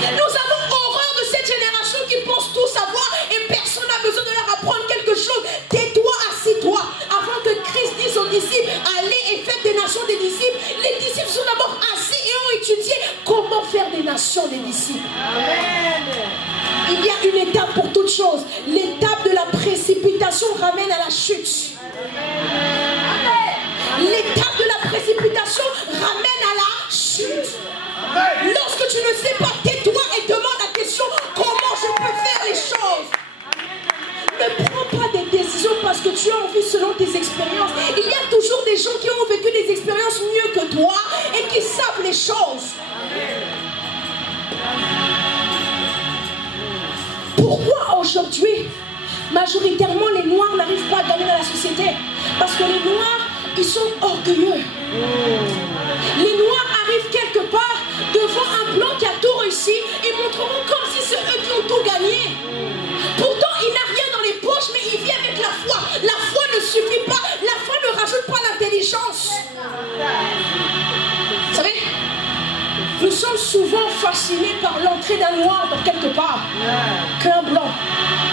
Nous avons horreur de cette génération qui pense tout savoir et personne n'a besoin de leur apprendre quelque chose. Tais-toi, assis-toi. Avant que Christ dise aux disciples, allez et faites des nations des disciples, les disciples sont d'abord assis et ont étudié comment faire des nations des disciples. Amen. Il y a une étape pour toute chose. L'étape de la précipitation ramène à la chute. L'étape de la précipitation ramène à la chute. Lorsque tu ne sais pas, tais-toi et demande la question, comment je peux faire les choses? Ne prends pas des décisions parce que tu as envie selon tes expériences. Il y a toujours des gens qui ont vécu des expériences mieux que toi et qui savent les choses. Pourquoi aujourd'hui, majoritairement, les Noirs n'arrivent pas à gagner dans la société? Parce que les Noirs, ils sont orgueilleux. Les Noirs arrivent quelque part devant un blanc qui a tout réussi. Ils montreront comme si c'est eux qui ont tout gagné. Pourtant, il n'a rien dans les poches, mais il vit avec la foi. La foi ne suffit pas. La foi ne rajoute pas l'intelligence. Vous savez, nous sommes souvent fascinés par l'entrée d'un noir dans quelque part qu'un blanc.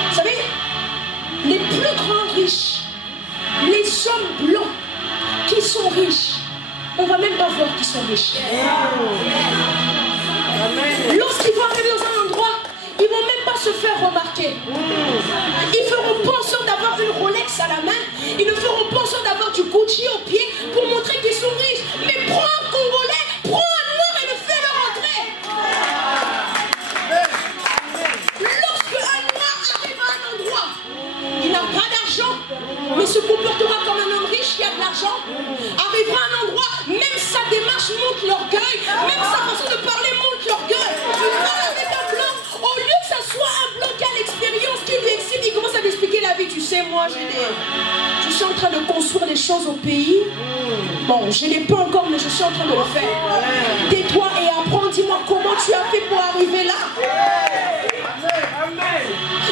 Vous savez, les plus grands riches, les hommes blancs qui sont riches, on ne va même pas voir qu'ils sont riches. Lorsqu'ils vont arriver dans un endroit, ils ne vont même pas se faire remarquer. Ils feront pas en sorte d'avoir une Rolex à la main. Ils ne feront pas en sorte d'avoir du Gucci au pied pour montrer qu'ils sont riches. Mais prends un Congolais, prends un noir et le fais-le rentrer. Lorsque un noir arrive à un endroit, il n'a pas d'argent, mais se comportera comme un homme riche qui a de l'argent. Arrivera à un endroit, même sa démarche montre l'orgueil, même sa façon de parler montre l'orgueil. Il parle avec un blanc, au lieu que ça soit un blanc qui a l'expérience, qui lui explique, il commence à lui expliquer la vie. Tu sais, moi, je suis en train de construire des choses au pays. Bon, je ne l'ai pas encore, mais je suis en train de le faire. Tais-toi et apprends, dis-moi comment tu as fait pour arriver là.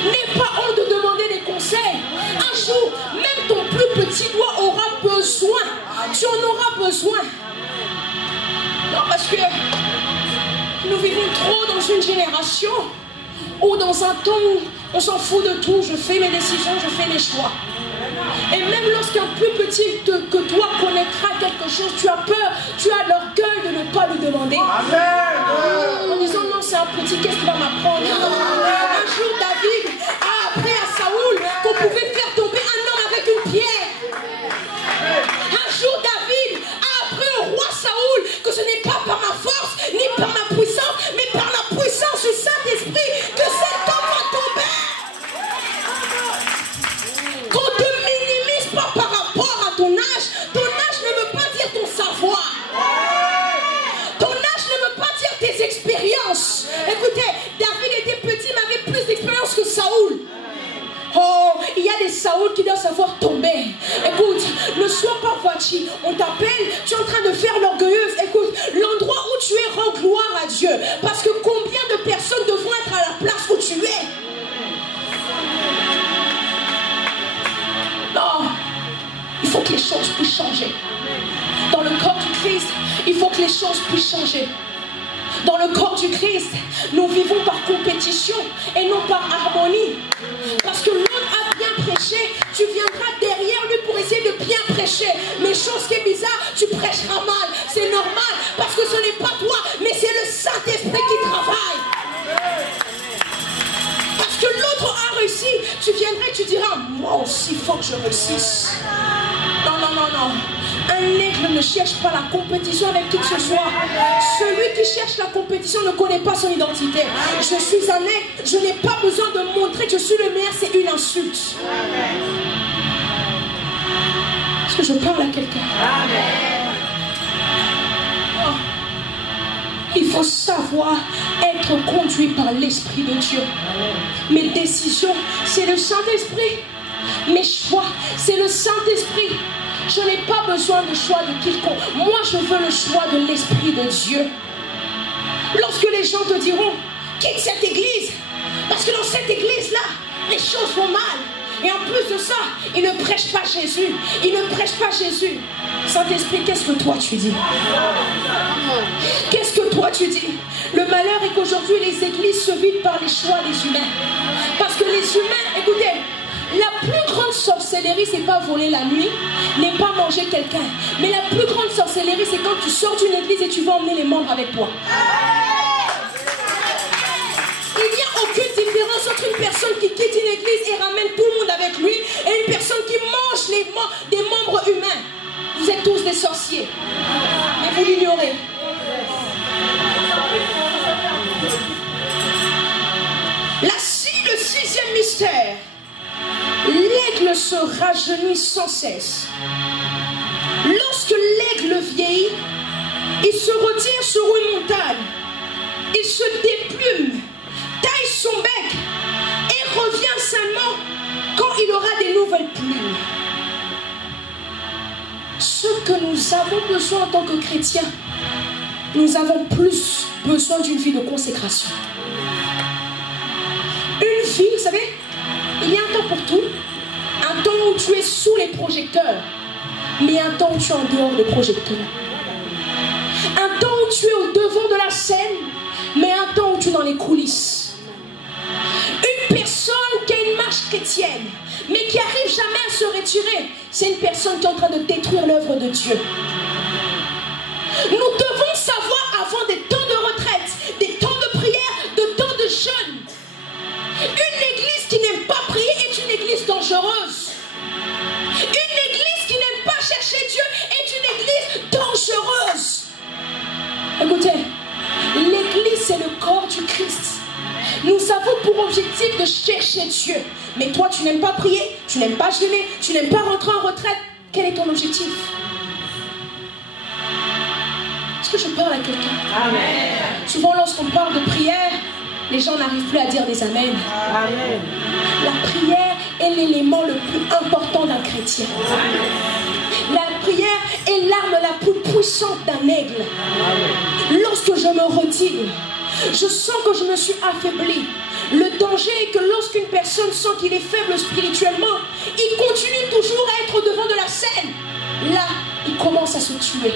N'aie pas honte de demander des conseils. Un jour, même ton plus petit doigt aura besoin. Tu en auras besoin. Non, parce que nous vivons trop dans une génération ou dans un temps où on s'en fout de tout. Je fais mes décisions, je fais mes choix. Et même lorsqu'un plus petit que toi connaîtra quelque chose, tu as peur, tu as l'orgueil de ne pas lui demander. En disant non, c'est un petit, qu'est-ce qu'il va m'apprendre? Un jour, David a appris à Saoul qu'on pouvait faire tomber un homme avec une pierre. Un jour, David a appris au roi Saoul que ce n'est pas par ma force ni par ma puissance, mais par la puissance du Saint-Esprit que cet homme va tomber. Qu'on te minimise pas par rapport à ton âge. Ton âge ne veut pas dire ton savoir. Ton âge ne veut pas dire tes expériences. Écoutez, David était petit, mais avait plus d'expérience que Saoul. Oh, il y a des Saoul qui doivent savoir tomber. Écoute, ne sois pas voici. On t'appelle, tu es en train de faire l'orgueilleuse. Écoute, l'endroit où tu es, rends gloire à Dieu. Dieu. Parce que combien de personnes devront être à la place où tu es? Non, il faut que les choses puissent changer. Dans le corps du Christ, il faut que les choses puissent changer. Dans le corps du Christ, nous vivons par compétition et non par harmonie. Parce que l'autre a bien prêché, tu viendras derrière lui pour essayer de bien prêcher. Mais chose qui est bizarre, tu prêcheras mal. C'est normal parce que ce n'est pas toi, mais c'est le Saint-Esprit qui travaille. Parce que l'autre a réussi, tu viendrais, tu diras, moi aussi, il faut que je réussisse. Non, non, non, non. Un aigle ne cherche pas la compétition avec qui que ce soit. Celui qui cherche la compétition ne connaît pas son identité. Je suis un aigle, je n'ai pas besoin de montrer que je suis le meilleur, c'est une insulte. Est-ce que je parle à quelqu'un? Oh. Il faut savoir être conduit par l'Esprit de Dieu. Mes décisions, c'est le Saint-Esprit. Mes choix, c'est le Saint-Esprit. Je n'ai pas besoin de choix de quiconque. Moi, je veux le choix de l'Esprit de Dieu. Lorsque les gens te diront, quitte cette église, parce que dans cette église-là, les choses vont mal. Et en plus de ça, ils ne prêchent pas Jésus. Ils ne prêchent pas Jésus. Saint-Esprit, qu'est-ce que toi tu dis? Qu'est-ce que toi tu dis? Le malheur est qu'aujourd'hui, les églises se vident par les choix des humains. Parce que les humains, écoutez, la plus grande sorcellerie, c'est pas voler la nuit, n'est pas manger quelqu'un. Mais la plus grande sorcellerie, c'est quand tu sors d'une église et tu vas emmener les membres avec toi. Il n'y a aucune différence entre une personne qui quitte une église et ramène tout le monde avec lui et une personne qui mange des membres humains. Vous êtes tous des sorciers. Mais vous l'ignorez. Le sixième mystère. L'aigle se rajeunit sans cesse. Lorsque l'aigle vieillit, il se retire sur une montagne. Il se déplume, taille son bec et revient seulement quand il aura des nouvelles plumes. Ce que nous avons besoin en tant que chrétiens, nous avons plus besoin d'une vie de consécration. Une vie, vous savez, il y a un temps pour tout. Un temps où tu es sous les projecteurs, mais un temps où tu es en dehors des projecteurs. Un temps où tu es au devant de la scène, mais un temps où tu es dans les coulisses. Une personne qui a une marche chrétienne, mais qui n'arrive jamais à se retirer, c'est une personne qui est en train de détruire l'œuvre de Dieu. Nous devons savoir avant des temps de retraite, des temps de prière, de temps de jeûne. Une église qui n'aime pas prier est une église dangereuse. Une église qui n'aime pas chercher Dieu est une église dangereuse. Écoutez, l'église c'est le corps du Christ. Nous avons pour objectif de chercher Dieu. Mais toi tu n'aimes pas prier, tu n'aimes pas jeûner, tu n'aimes pas rentrer en retraite. Quel est ton objectif? Est-ce que je parle à quelqu'un? Amen. Souvent lorsqu'on parle de prière, les gens n'arrivent plus à dire des amen. Amen. La prière est l'élément le plus important d'un chrétien. Amen. La prière est l'arme la plus puissante d'un aigle. Amen. Lorsque je me retire, je sens que je me suis affaibli. Le danger est que lorsqu'une personne sent qu'il est faible spirituellement, il continue toujours à être devant de la scène. Là, il commence à se tuer.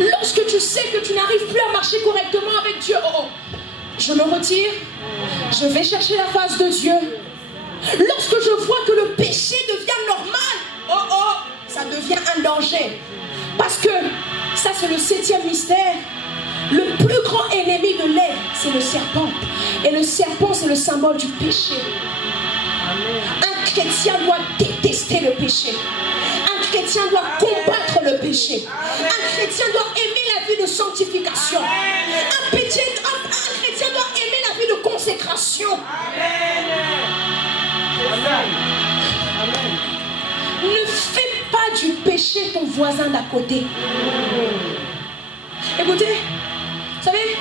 Lorsque tu sais que tu n'arrives plus à marcher correctement avec Dieu, je me retire, je vais chercher la face de Dieu. Lorsque je vois que le péché devient normal, ça devient un danger. Parce que ça c'est le 7e mystère. Le plus grand ennemi de l'aigle, c'est le serpent. Et le serpent, c'est le symbole du péché. Un chrétien doit détester le péché. Un chrétien doit combattre le péché. Un chrétien doit aimer la vie de sanctification. Un chrétien doit aimer la vie de consécration. Ne fais pas du péché ton voisin d'à côté. Écoutez, vous savez,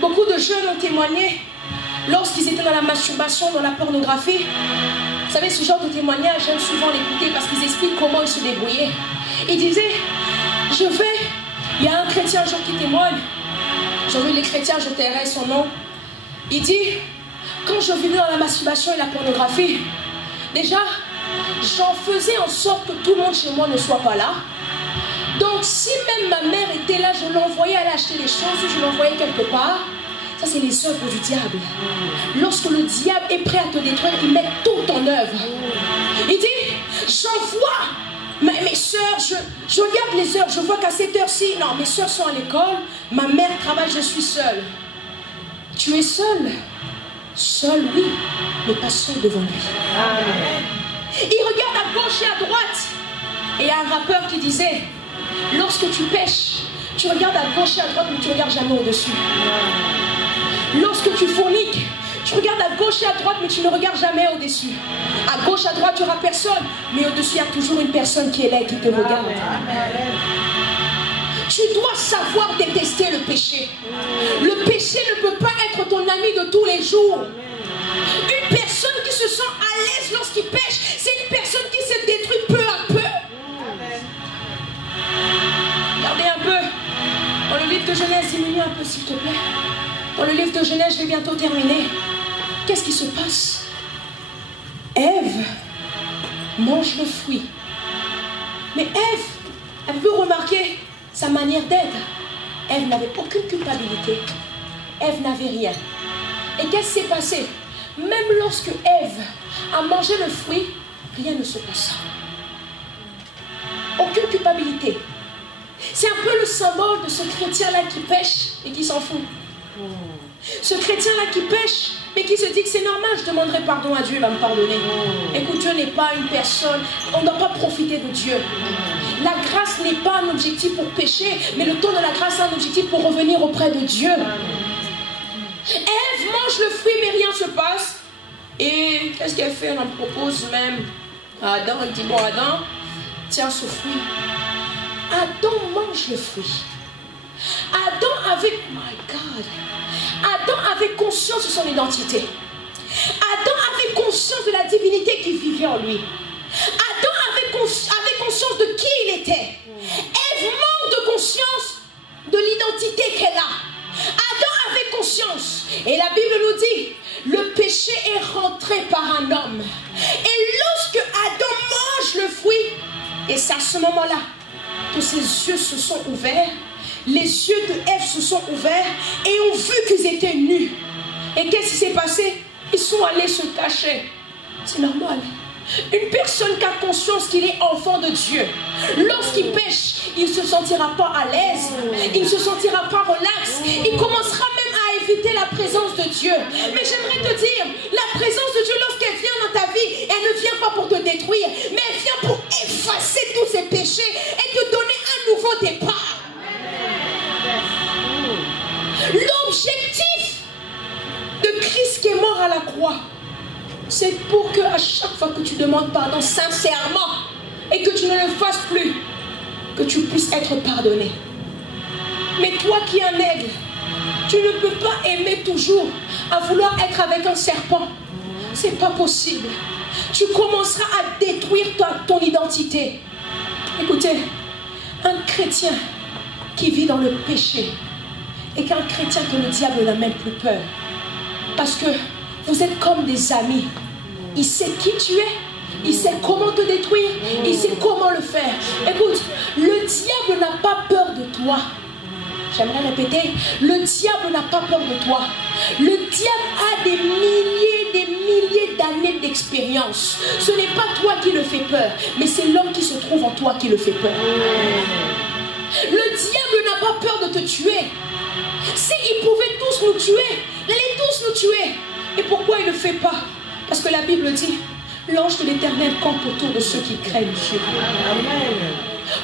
beaucoup de jeunes ont témoigné lorsqu'ils étaient dans la masturbation, dans la pornographie. Vous savez, ce genre de témoignage, j'aime souvent l'écouter parce qu'ils expliquent comment ils se débrouillaient. Ils disaient, il y a un chrétien un jour qui témoigne. J'ai vu les chrétiens, je tairai son nom. Il dit, quand je vivais dans la masturbation et la pornographie, déjà, j'en faisais en sorte que tout le monde chez moi ne soit pas là. Donc si même ma mère était là, je l'envoyais aller acheter des choses ou je l'envoyais quelque part. Ça, c'est les œuvres du diable. Lorsque le diable est prêt à te détruire, il met tout en œuvre. Il dit, j'envoie mes soeurs, je regarde les heures, je vois qu'à cette heure-ci, non, mes soeurs sont à l'école, ma mère travaille, je suis seule. Tu es seule. Seule, oui, mais pas seule devant lui. Amen. Il regarde à gauche et à droite. Et il y a un rappeur qui disait, lorsque tu pêches, tu regardes à gauche et à droite, mais tu ne regardes jamais au-dessus. Lorsque tu forniques, tu regardes à gauche et à droite, mais tu ne regardes jamais au-dessus. À gauche, à droite, tu n'auras personne, mais au-dessus, il y a toujours une personne qui est là et qui te regarde. Tu dois savoir détester le péché. Le péché ne peut pas être ton ami de tous les jours. Une personne qui se sent à l'aise lorsqu'il pêche, c'est une personne qui se détruit peu à peu. Regardez un peu. Dans le livre de Genèse, diminue un peu s'il te plaît. Dans le livre de Genèse, je vais bientôt terminer. Qu'est-ce qui se passe? Ève mange le fruit. Mais Ève, avez-vous remarqué sa manière d'être? Ève n'avait aucune culpabilité. Ève n'avait rien. Et qu'est-ce qui s'est passé? Même lorsque Ève a mangé le fruit, rien ne se passa. Aucune culpabilité. C'est un peu le symbole de ce chrétien-là qui pêche et qui s'en fout. Ce chrétien-là qui pêche, mais qui se dit que c'est normal, je demanderai pardon à Dieu, il va me pardonner. Écoute, Dieu n'est pas une personne, on ne doit pas profiter de Dieu. La grâce n'est pas un objectif pour pécher, mais le temps de la grâce est un objectif pour revenir auprès de Dieu. Ève mange le fruit, mais rien ne se passe. Et qu'est-ce qu'elle fait? Elle en propose même à Adam. Elle dit, bon Adam, tiens ce fruit. Adam mange le fruit. Adam avait, my God, Adam avait conscience de son identité. Adam avait conscience de la divinité qui vivait en lui. Adam avait conscience de qui il était. Ève manque de conscience de l'identité qu'elle a. Adam avait conscience. Et la Bible nous dit, le péché est rentré par un homme. Et lorsque Adam mange le fruit, et c'est à ce moment-là que ses yeux se sont ouverts, les yeux de Ève se sont ouverts et ont vu qu'ils étaient nus. Et qu'est-ce qui s'est passé? Ils sont allés se cacher. C'est normal. Une personne qui a conscience qu'il est enfant de Dieu, lorsqu'il pêche, il ne se sentira pas à l'aise, il ne se sentira pas relax, il commencera même à éviter la présence de Dieu. Mais j'aimerais te dire, la présence de Dieu, lorsqu'elle vient dans ta vie, elle ne vient pas pour te détruire, mais elle vient pour effacer tous ces péchés et te donner un nouveau départ. L'objectif de Christ qui est mort à la croix, c'est pour que à chaque fois que tu demandes pardon sincèrement et que tu ne le fasses plus, que tu puisses être pardonné. Mais toi qui es un aigle, tu ne peux pas aimer toujours à vouloir être avec un serpent. C'est pas possible. Tu commenceras à détruire ton identité. Écoutez, un chrétien qui vit dans le péché et qu'un chrétien que le diable n'a même plus peur. Parce que vous êtes comme des amis. Il sait qui tu es. Il sait comment te détruire. Il sait comment le faire. Écoute, le diable n'a pas peur de toi. J'aimerais répéter, le diable n'a pas peur de toi. Le diable a des milliers d'années d'expérience. Ce n'est pas toi qui le fait peur, mais c'est l'homme qui se trouve en toi qui le fait peur. Le diable n'a pas peur de te tuer. S'il pouvait tous nous tuer, il allait tous nous tuer. Et pourquoi il ne le fait pas? Parce que la Bible dit, l'ange de l'Éternel campe autour de ceux qui craignent Dieu.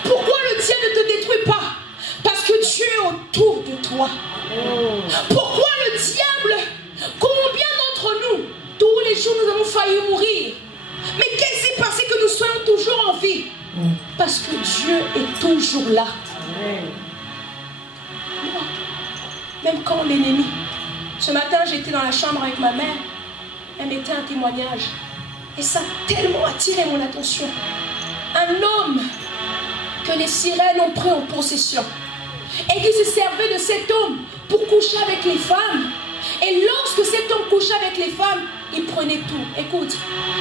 Pourquoi le diable ne te détruit pas? Parce que Dieu est autour de toi. Pourquoi le diable? Combien d'entre nous, tous les jours nous avons failli mourir? Mais qu'est-ce qui s'est passé que nous soyons toujours en vie? Parce que Dieu est toujours là. Même quand l'ennemi. Ce matin, j'étais dans la chambre avec ma mère. Elle mettait un témoignage. Et ça a tellement attiré mon attention. Un homme que les sirènes ont pris en possession. et qui se servait de cet homme pour coucher avec les femmes. Et lorsque cet homme couchait avec les femmes, il prenait tout. Écoute,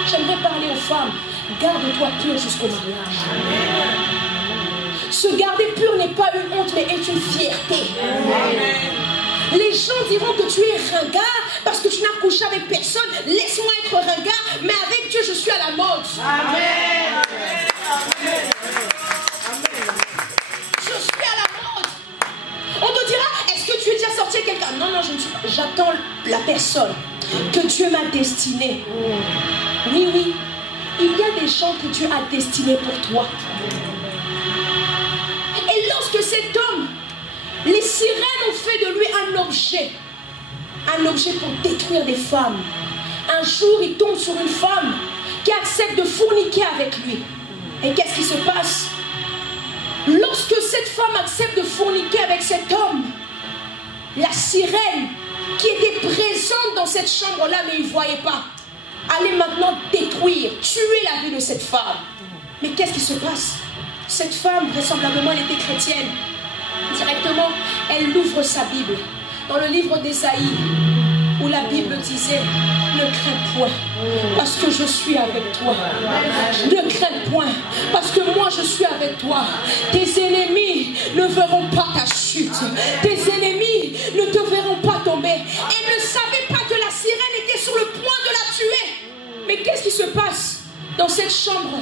j'aimerais parler aux femmes. Garde-toi pure jusqu'au mariage. Se garder pure n'est pas une honte, mais est une fierté. Les gens diront que tu es ringard parce que tu n'as couché avec personne. Laisse-moi être ringard, mais avec Dieu, je suis à la mode. Amen. Je suis à la mode. On te dira, est-ce que tu es déjà sorti avec quelqu'un? Non, non, je ne suis pas. J'attends la personne que Dieu m'a destinée. Oui, oui. Il y a des gens que Dieu a destinés pour toi. Et lorsque cet homme, les sirènes ont fait de lui un objet pour détruire des femmes. Un jour, il tombe sur une femme qui accepte de fourniquer avec lui. Et qu'est-ce qui se passe? Lorsque cette femme accepte de fourniquer avec cet homme, la sirène qui était présente dans cette chambre-là, mais il ne voyait pas, allait maintenant détruire, tuer la vie de cette femme. Mais qu'est-ce qui se passe? Cette femme, vraisemblablement, elle était chrétienne. Directement, elle ouvre sa Bible. Dans le livre d'Ésaïe, où la Bible disait, ne crains point, parce que je suis avec toi. Ne crains point, parce que moi je suis avec toi. Tes ennemis ne verront pas ta chute. Tes ennemis ne te verront pas tomber. Elle ne savait pas que la sirène était sur le point de la tuer. Mais qu'est-ce qui se passe dans cette chambre?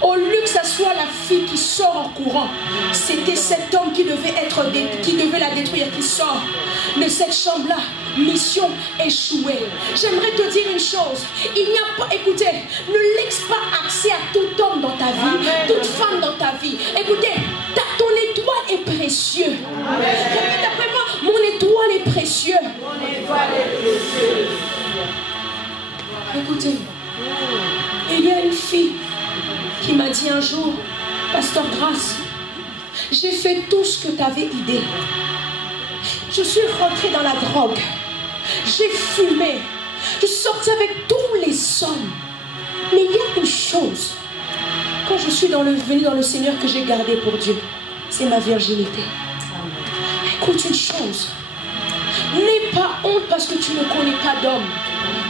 Au lieu que ça soit la fille qui sort en courant, c'était cet homme qui devait la détruire, qui sort de cette chambre-là. Mission échouée. J'aimerais te dire une chose. Il n'y a pas, écoutez, ne laisse pas accès à tout homme dans ta vie, amen, toute femme dans ta vie. Écoutez, ton étoile est précieux. Répète après moi, mon étoile est précieux. Mon étoile est précieux. Écoutez, il y a une fille qui m'a dit un jour, Pasteur Grâce, j'ai fait tout ce que tu avais idée. Je suis rentrée dans la drogue. J'ai fumé. Je suis sortie avec tous les hommes. Mais il y a une chose. Quand je suis venue dans le Seigneur que j'ai gardé pour Dieu, c'est ma virginité. Écoute une chose. N'aie pas honte parce que tu ne connais pas d'homme.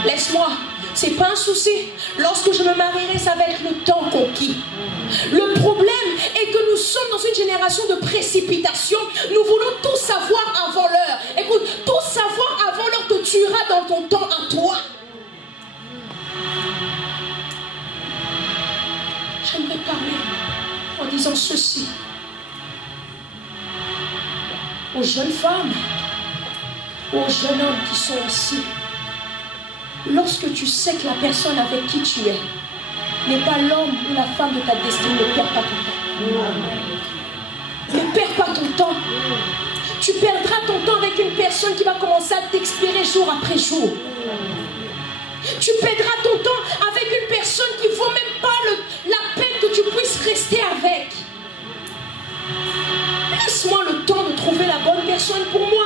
Laisse-moi. C'est pas un souci. Lorsque je me marierai, ça va être le temps conquis. Le problème est que nous sommes dans une génération de précipitation. Nous voulons tout savoir avant l'heure. Écoute, tout savoir avant l'heure te tuera dans ton temps à toi. J'aimerais parler en disant ceci aux jeunes femmes, aux jeunes hommes qui sont ici. Lorsque tu sais que la personne avec qui tu es n'est pas l'homme ou la femme de ta destinée, ne perds pas ton temps. Ne perds pas ton temps. Tu perdras ton temps avec une personne qui va commencer à t'expirer jour après jour. Tu perdras ton temps avec une personne qui ne vaut même pas la peine que tu puisses rester avec. Laisse-moi le temps de trouver la bonne personne pour moi.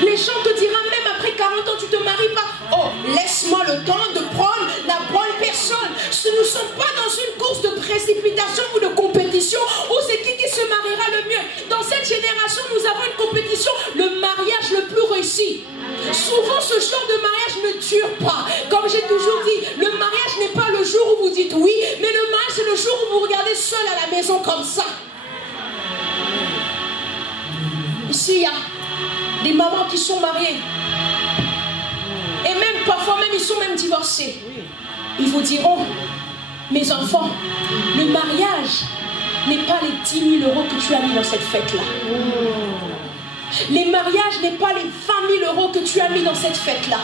Les gens te diront même après 40 ans, tu ne te maries pas. Oh, laisse-moi le temps de prendre la bonne personne. Nous ne sommes pas dans une course de précipitation ou de compétition où c'est qui se mariera le mieux. Dans cette génération, nous avons une compétition, le mariage le plus réussi. Souvent, ce genre de mariage ne dure pas. Comme j'ai toujours dit, le mariage n'est pas le jour où vous dites oui, mais le mariage, c'est le jour où vous regardez seul à la maison comme ça. Ici, il y a des mamans qui sont mariées. Et même, parfois même, ils sont même divorcés. Ils vous diront, mes enfants, le mariage n'est pas les 10 000 € que tu as mis dans cette fête-là. Les mariages n'est pas les 20 000 € que tu as mis dans cette fête-là.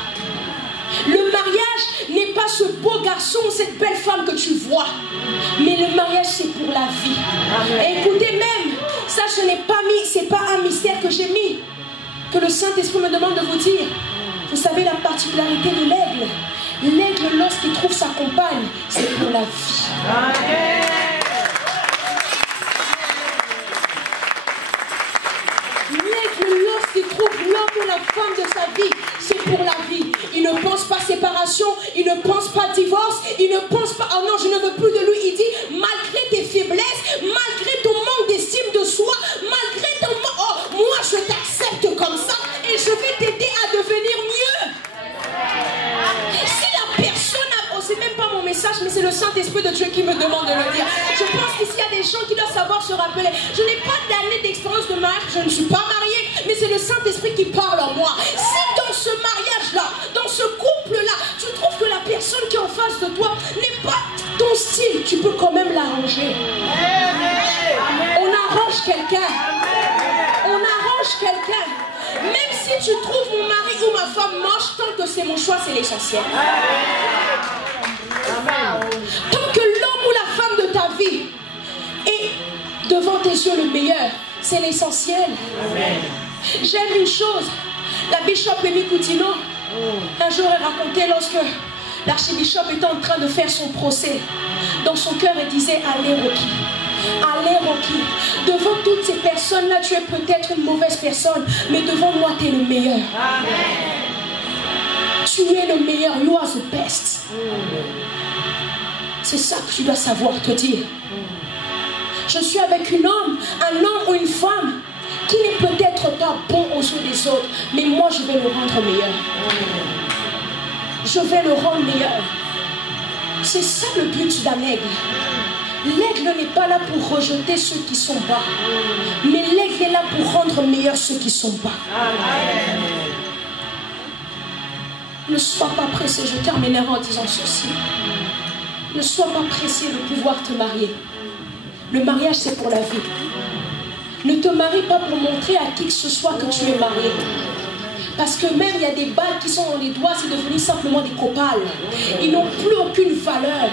Le mariage n'est pas ce beau garçon, cette belle femme que tu vois. Mais le mariage, c'est pour la vie. Et écoutez même, ça, ce n'est pas mis, c'est pas un mystère que j'ai mis, que le Saint-Esprit me demande de vous dire. Vous savez la particularité de l'aigle. L'aigle, lorsqu'il trouve sa compagne, c'est pour la vie. Amen. L'aigle, lorsqu'il trouve l'homme ou la femme de sa vie, c'est pour la vie. Il ne pense pas séparation, il ne pense pas divorce, il ne pense pas, oh non, je ne veux plus de lui. Il dit, malgré tes faiblesses, malgré ton manque d'estime de soi, malgré ton manque, Saint-Esprit de Dieu qui me demande de le dire. Je pense qu'ici, il y a des gens qui doivent savoir se rappeler. Je n'ai pas d'années d'expérience de mariage, je ne suis pas mariée, mais c'est le Saint-Esprit qui parle en moi. Si dans ce mariage-là, dans ce couple-là, tu trouves que la personne qui est en face de toi n'est pas ton style, tu peux quand même l'arranger. On arrange quelqu'un. On arrange quelqu'un. Même si tu trouves mon mari ou ma femme moche, tant que c'est mon choix, c'est l'essentiel. Tant que l'homme ou la femme de ta vie est devant tes yeux le meilleur, c'est l'essentiel. J'aime une chose. La bishop Amy Coutinho, un jour elle racontait lorsque l'archibishop était en train de faire son procès, dans son cœur elle disait: allez Rocky, allez Rocky, devant toutes ces personnes-là tu es peut-être une mauvaise personne, mais devant moi tu es le meilleur. Tu es le meilleur, you are the best. C'est ça que tu dois savoir te dire. Je suis avec un homme ou une femme qui n'est peut-être pas bon aux yeux des autres, mais moi je vais le rendre meilleur. Je vais le rendre meilleur. C'est ça le but d'un aigle. L'aigle n'est pas là pour rejeter ceux qui sont bas, mais l'aigle est là pour rendre meilleurs ceux qui sont bas. Ne sois pas pressé, je terminerai en disant ceci. Ne sois pas pressé de pouvoir te marier. Le mariage c'est pour la vie. Ne te marie pas pour montrer à qui que ce soit que tu es marié. Parce que même il y a des balles qui sont dans les doigts, c'est devenu simplement des copales. Ils n'ont plus aucune valeur.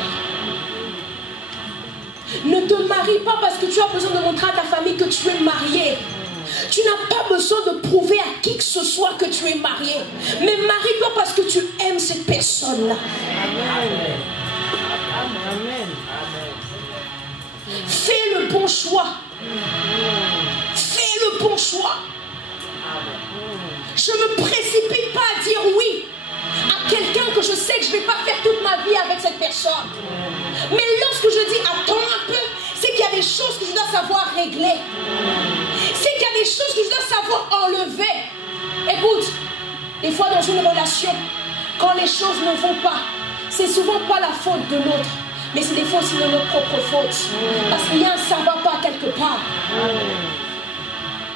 Ne te marie pas parce que tu as besoin de montrer à ta famille que tu es marié. Tu n'as pas besoin de prouver à qui que ce soit que tu es marié. Mais marie-toi parce que tu aimes cette personne-là. Fais le bon choix. Fais le bon choix. Je ne me précipite pas à dire oui à quelqu'un que je sais que je ne vais pas faire toute ma vie avec cette personne. Mais lorsque je dis attends un peu, c'est qu'il y a des choses que je dois savoir régler. C'est qu'il y a des choses que je dois savoir enlever. Écoute, des fois dans une relation, quand les choses ne vont pas, c'est souvent pas la faute de l'autre, mais c'est des fois aussi de notre propre faute. Parce qu'il y a un ça va pas quelque part.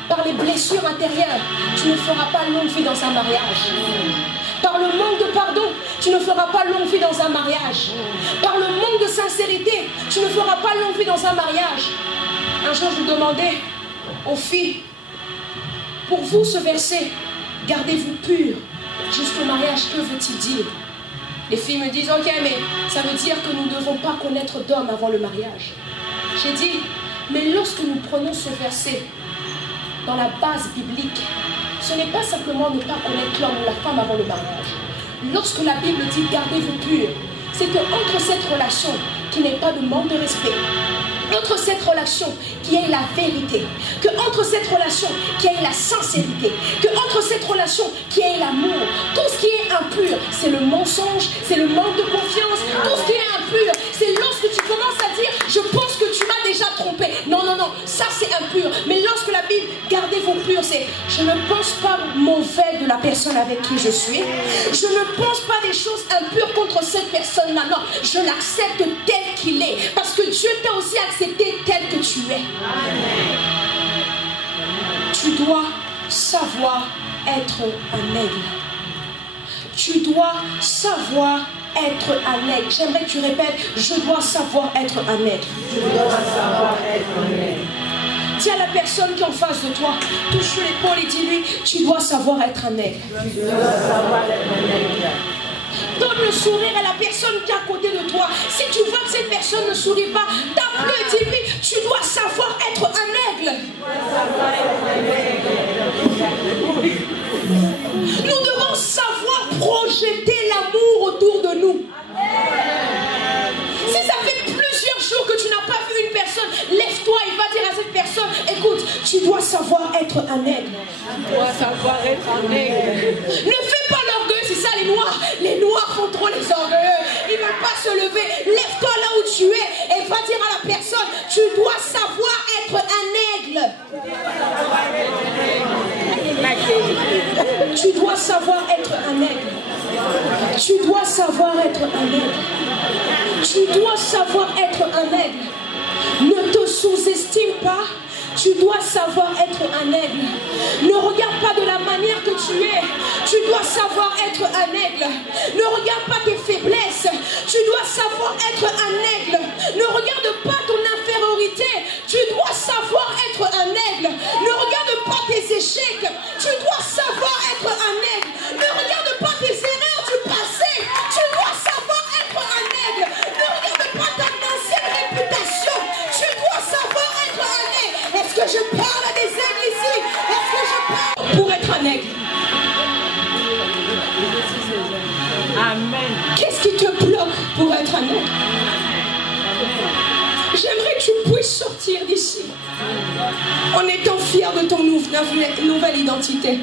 Par les blessures intérieures, tu ne feras pas longue vie dans un mariage. Par le manque de pardon, tu ne feras pas longue vie dans un mariage. Par le manque de sincérité, tu ne feras pas longue vie dans un mariage. Un jour, je demandais aux filles, pour vous ce verset, gardez-vous pur jusqu'au mariage, que veut-il dire? Les filles me disent, ok, mais ça veut dire que nous ne devons pas connaître d'homme avant le mariage. J'ai dit, mais lorsque nous prenons ce verset dans la base biblique, ce n'est pas simplement ne pas connaître l'homme ou la femme avant le mariage. Lorsque la Bible dit gardez-vous pur, c'est qu'entre cette relation qui n'est pas de manque de respect, entre cette relation qui est la vérité, que entre cette relation qui est la sincérité, que entre cette relation qui est l'amour, tout ce qui est impur, c'est le mensonge, c'est le manque de confiance, tout ce qui est impur, c'est lorsque tu commences à dire je pense que tu m'as déjà trompé. Non, non, non, ça c'est impur. Mais lorsque la Bible gardez-vous pur, c'est je ne pense pas mauvais de la personne avec qui je suis, je ne pense pas des choses impures contre cette personne-là. Non, je l'accepte tel qu'il est, parce que Dieu t'a aussi accepté tel que tu es. Amen. Tu dois savoir être un aigle. Tu dois savoir être un aigle. J'aimerais que tu répètes, je dois savoir être un aigle. Je dois savoir être un aigle. Dis à la personne qui est en face de toi, touche l'épaule et dis-lui, tu dois savoir être un aigle. Tu dois savoir être un aigle. Donne le sourire à la personne qui est à côté de toi. Si tu vois que cette personne ne sourit pas, tape-le et dis-lui, tu dois savoir être un aigle. Nous devons savoir projeter l'amour autour de nous. Si ça fait plusieurs jours que tu n'as pas vu une personne, lève-toi et va dire à cette personne, écoute, tu dois savoir être un aigle. Tu dois savoir être un aigle. Ne fais pas l'orgueil, c'est ça les noirs. Les noirs font trop les orgueilleux. Ils ne veulent pas se lever. Lève-toi là où tu es et va dire à la personne, tu dois savoir être un aigle. Tu dois savoir être un aigle. Tu dois savoir être un aigle. Tu dois savoir être un aigle. Ne te sous-estime pas. Tu dois savoir être un aigle. Ne regarde pas de la manière que tu es. Tu dois savoir être un aigle. Ne regarde pas tes faiblesses. Tu dois savoir être un aigle. Ne regarde pas ton infériorité. Tu dois savoir être un aigle. Ne regarde pas tes échecs. Tu dois savoir être un aigle. Ne regarde pas tes erreurs du passé. Tu dois savoir être un aigle. Ne regarde pas ta ancienne réputation. Tu dois savoir être un aigle. Est-ce que je parle à des aigles ici? Est-ce que je parle pour être un aigle? Amen. Qu'est-ce qui te bloque pour être un aigle? J'aimerais que tu puisses sortir d'ici en étant fier de ton nouvelle identité.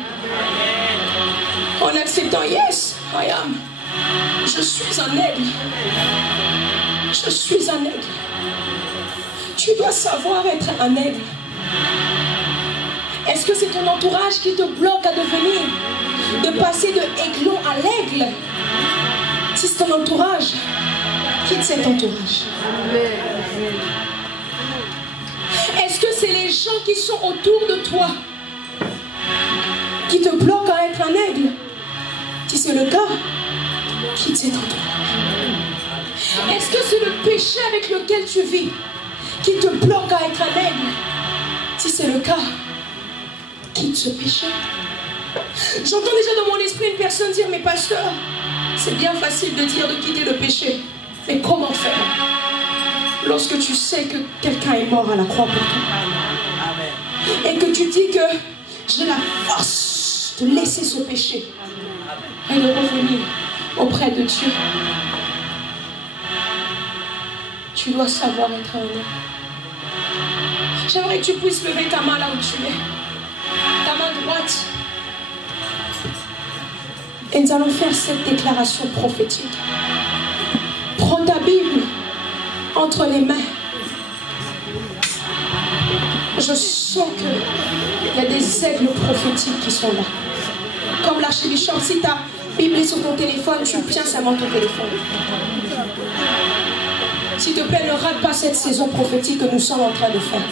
En acceptant, yes, I am. Je suis un aigle. Je suis un aigle. Tu dois savoir être un aigle. Est-ce que c'est ton entourage qui te bloque à devenir, de passer de aiglon à l'aigle? Si c'est ton entourage, quitte cet entourage. Est-ce que c'est les gens qui sont autour de toi qui te bloquent à être un aigle? Si c'est le cas, quitte cet entourage. Est-ce que c'est le péché avec lequel tu vis qui te bloque à être un aigle? Si c'est le cas, quitte ce péché. J'entends déjà dans mon esprit une personne dire, mais pasteur, c'est bien facile de dire de quitter le péché, mais comment faire lorsque tu sais que quelqu'un est mort à la croix pour toi et que tu dis que j'ai la force de laisser ce péché et de revenir auprès de Dieu? Tu dois savoir être un homme. J'aimerais que tu puisses lever ta main là où tu es. Ta main droite. Et nous allons faire cette déclaration prophétique. Prends ta Bible entre les mains. Je sens qu'il y a des aigles prophétiques qui sont là. Comme l'archibishop, si ta Bible est sur ton téléphone, tu tiens seulement ton téléphone. S'il te plaît, ne rate pas cette saison prophétique que nous sommes en train de faire.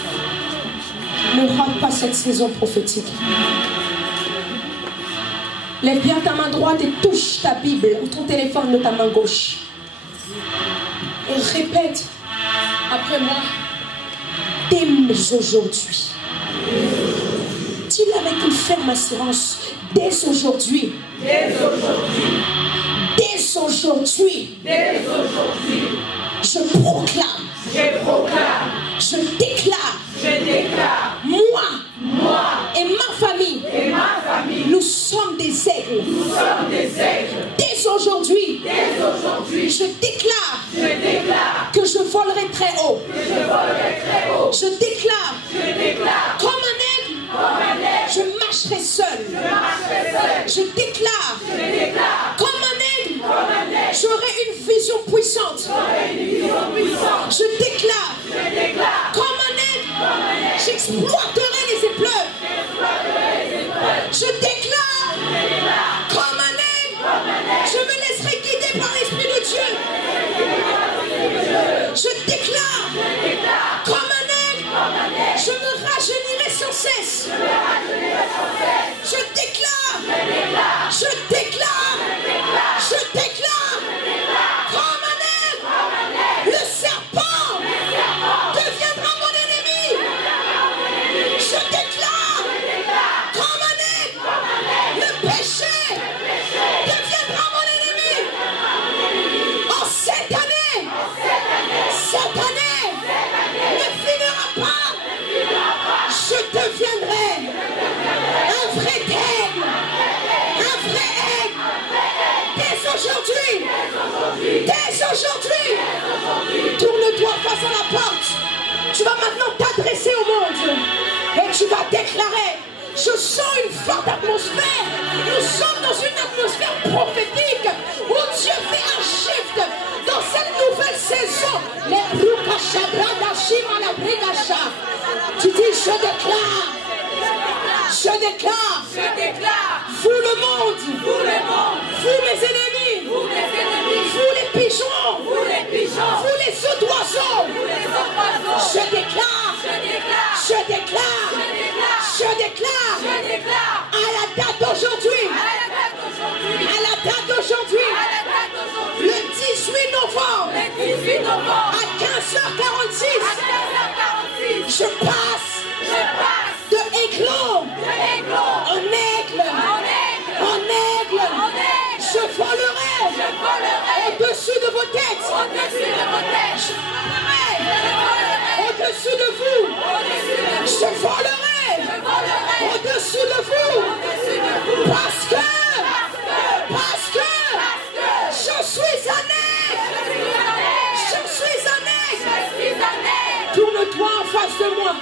Ne rate pas cette saison prophétique. Lève bien ta main droite et touche ta Bible ou ton téléphone de ta main gauche. Et répète après moi. Dès aujourd'hui. Dis-le avec une ferme assurance. Dès aujourd'hui. Dès aujourd'hui. Dès aujourd'hui. Dès aujourd'hui. Je proclame. Je proclame. Je déclare. Je déclare. Moi et ma famille. Et ma famille. Nous sommes des aigles. Nous sommes des aigles. Dès aujourd'hui. Dès aujourd'hui. Je déclare. Je déclare. Que je volerai très haut. Que je volerai très haut. Je déclare. Je déclare. Comme un aigle. Comme un aigle. Je marcherai seul. Je marcherai seul. Je déclare. Je déclare. Comme un aigle. Comme un aigle. J'aurai une vision puissante. J'aurai une vision puissante. Je déclare. Je déclare. Comme un aigle. Comme un aigle. J'exploiterai les épreuves. Je déclare. Je déclare. Comme un aigle. Comme un aigle. Je me laisserai guider par l'Esprit de Dieu. Je déclare. Je déclare. Comme un aigle. Comme un aigle. Je me rajeunirai sans cesse. Je me rajeunirai sans cesse. Je déclare. Je déclare. Je déclare. Je déclare. Comme un aigle. Comme un aigle. Le serpent. Deviendra mon ennemi. Je déclare. Comme un aigle. Le péché. Deviendra mon ennemi. En cette année. Cette année. Ne finira pas. Je deviendrai un vrai aigle. Un vrai aigle. Dès aujourd'hui. Dès aujourd'hui. Tourne-toi face à la porte. Tu vas maintenant t'adresser au monde. Et tu vas déclarer. Je sens une forte atmosphère. Nous sommes dans une atmosphère prophétique où Dieu fait un shift dans cette nouvelle saison. Tu dis je déclare. Je déclare. Vous le monde. Vous mes ennemis. Vous les pigeons. Vous Je déclare. Je déclare. Je déclare. À la date d'aujourd'hui. À la date d'aujourd'hui. Le 18 novembre. À 15h46. Je passe. De éclos en aigle. Je volerai au-dessus de vos têtes. Je volerai au-dessus de vous. Je volerai au-dessus de vous. Parce que je suis un aigle. Je suis un aigle. Tourne-toi en face de moi.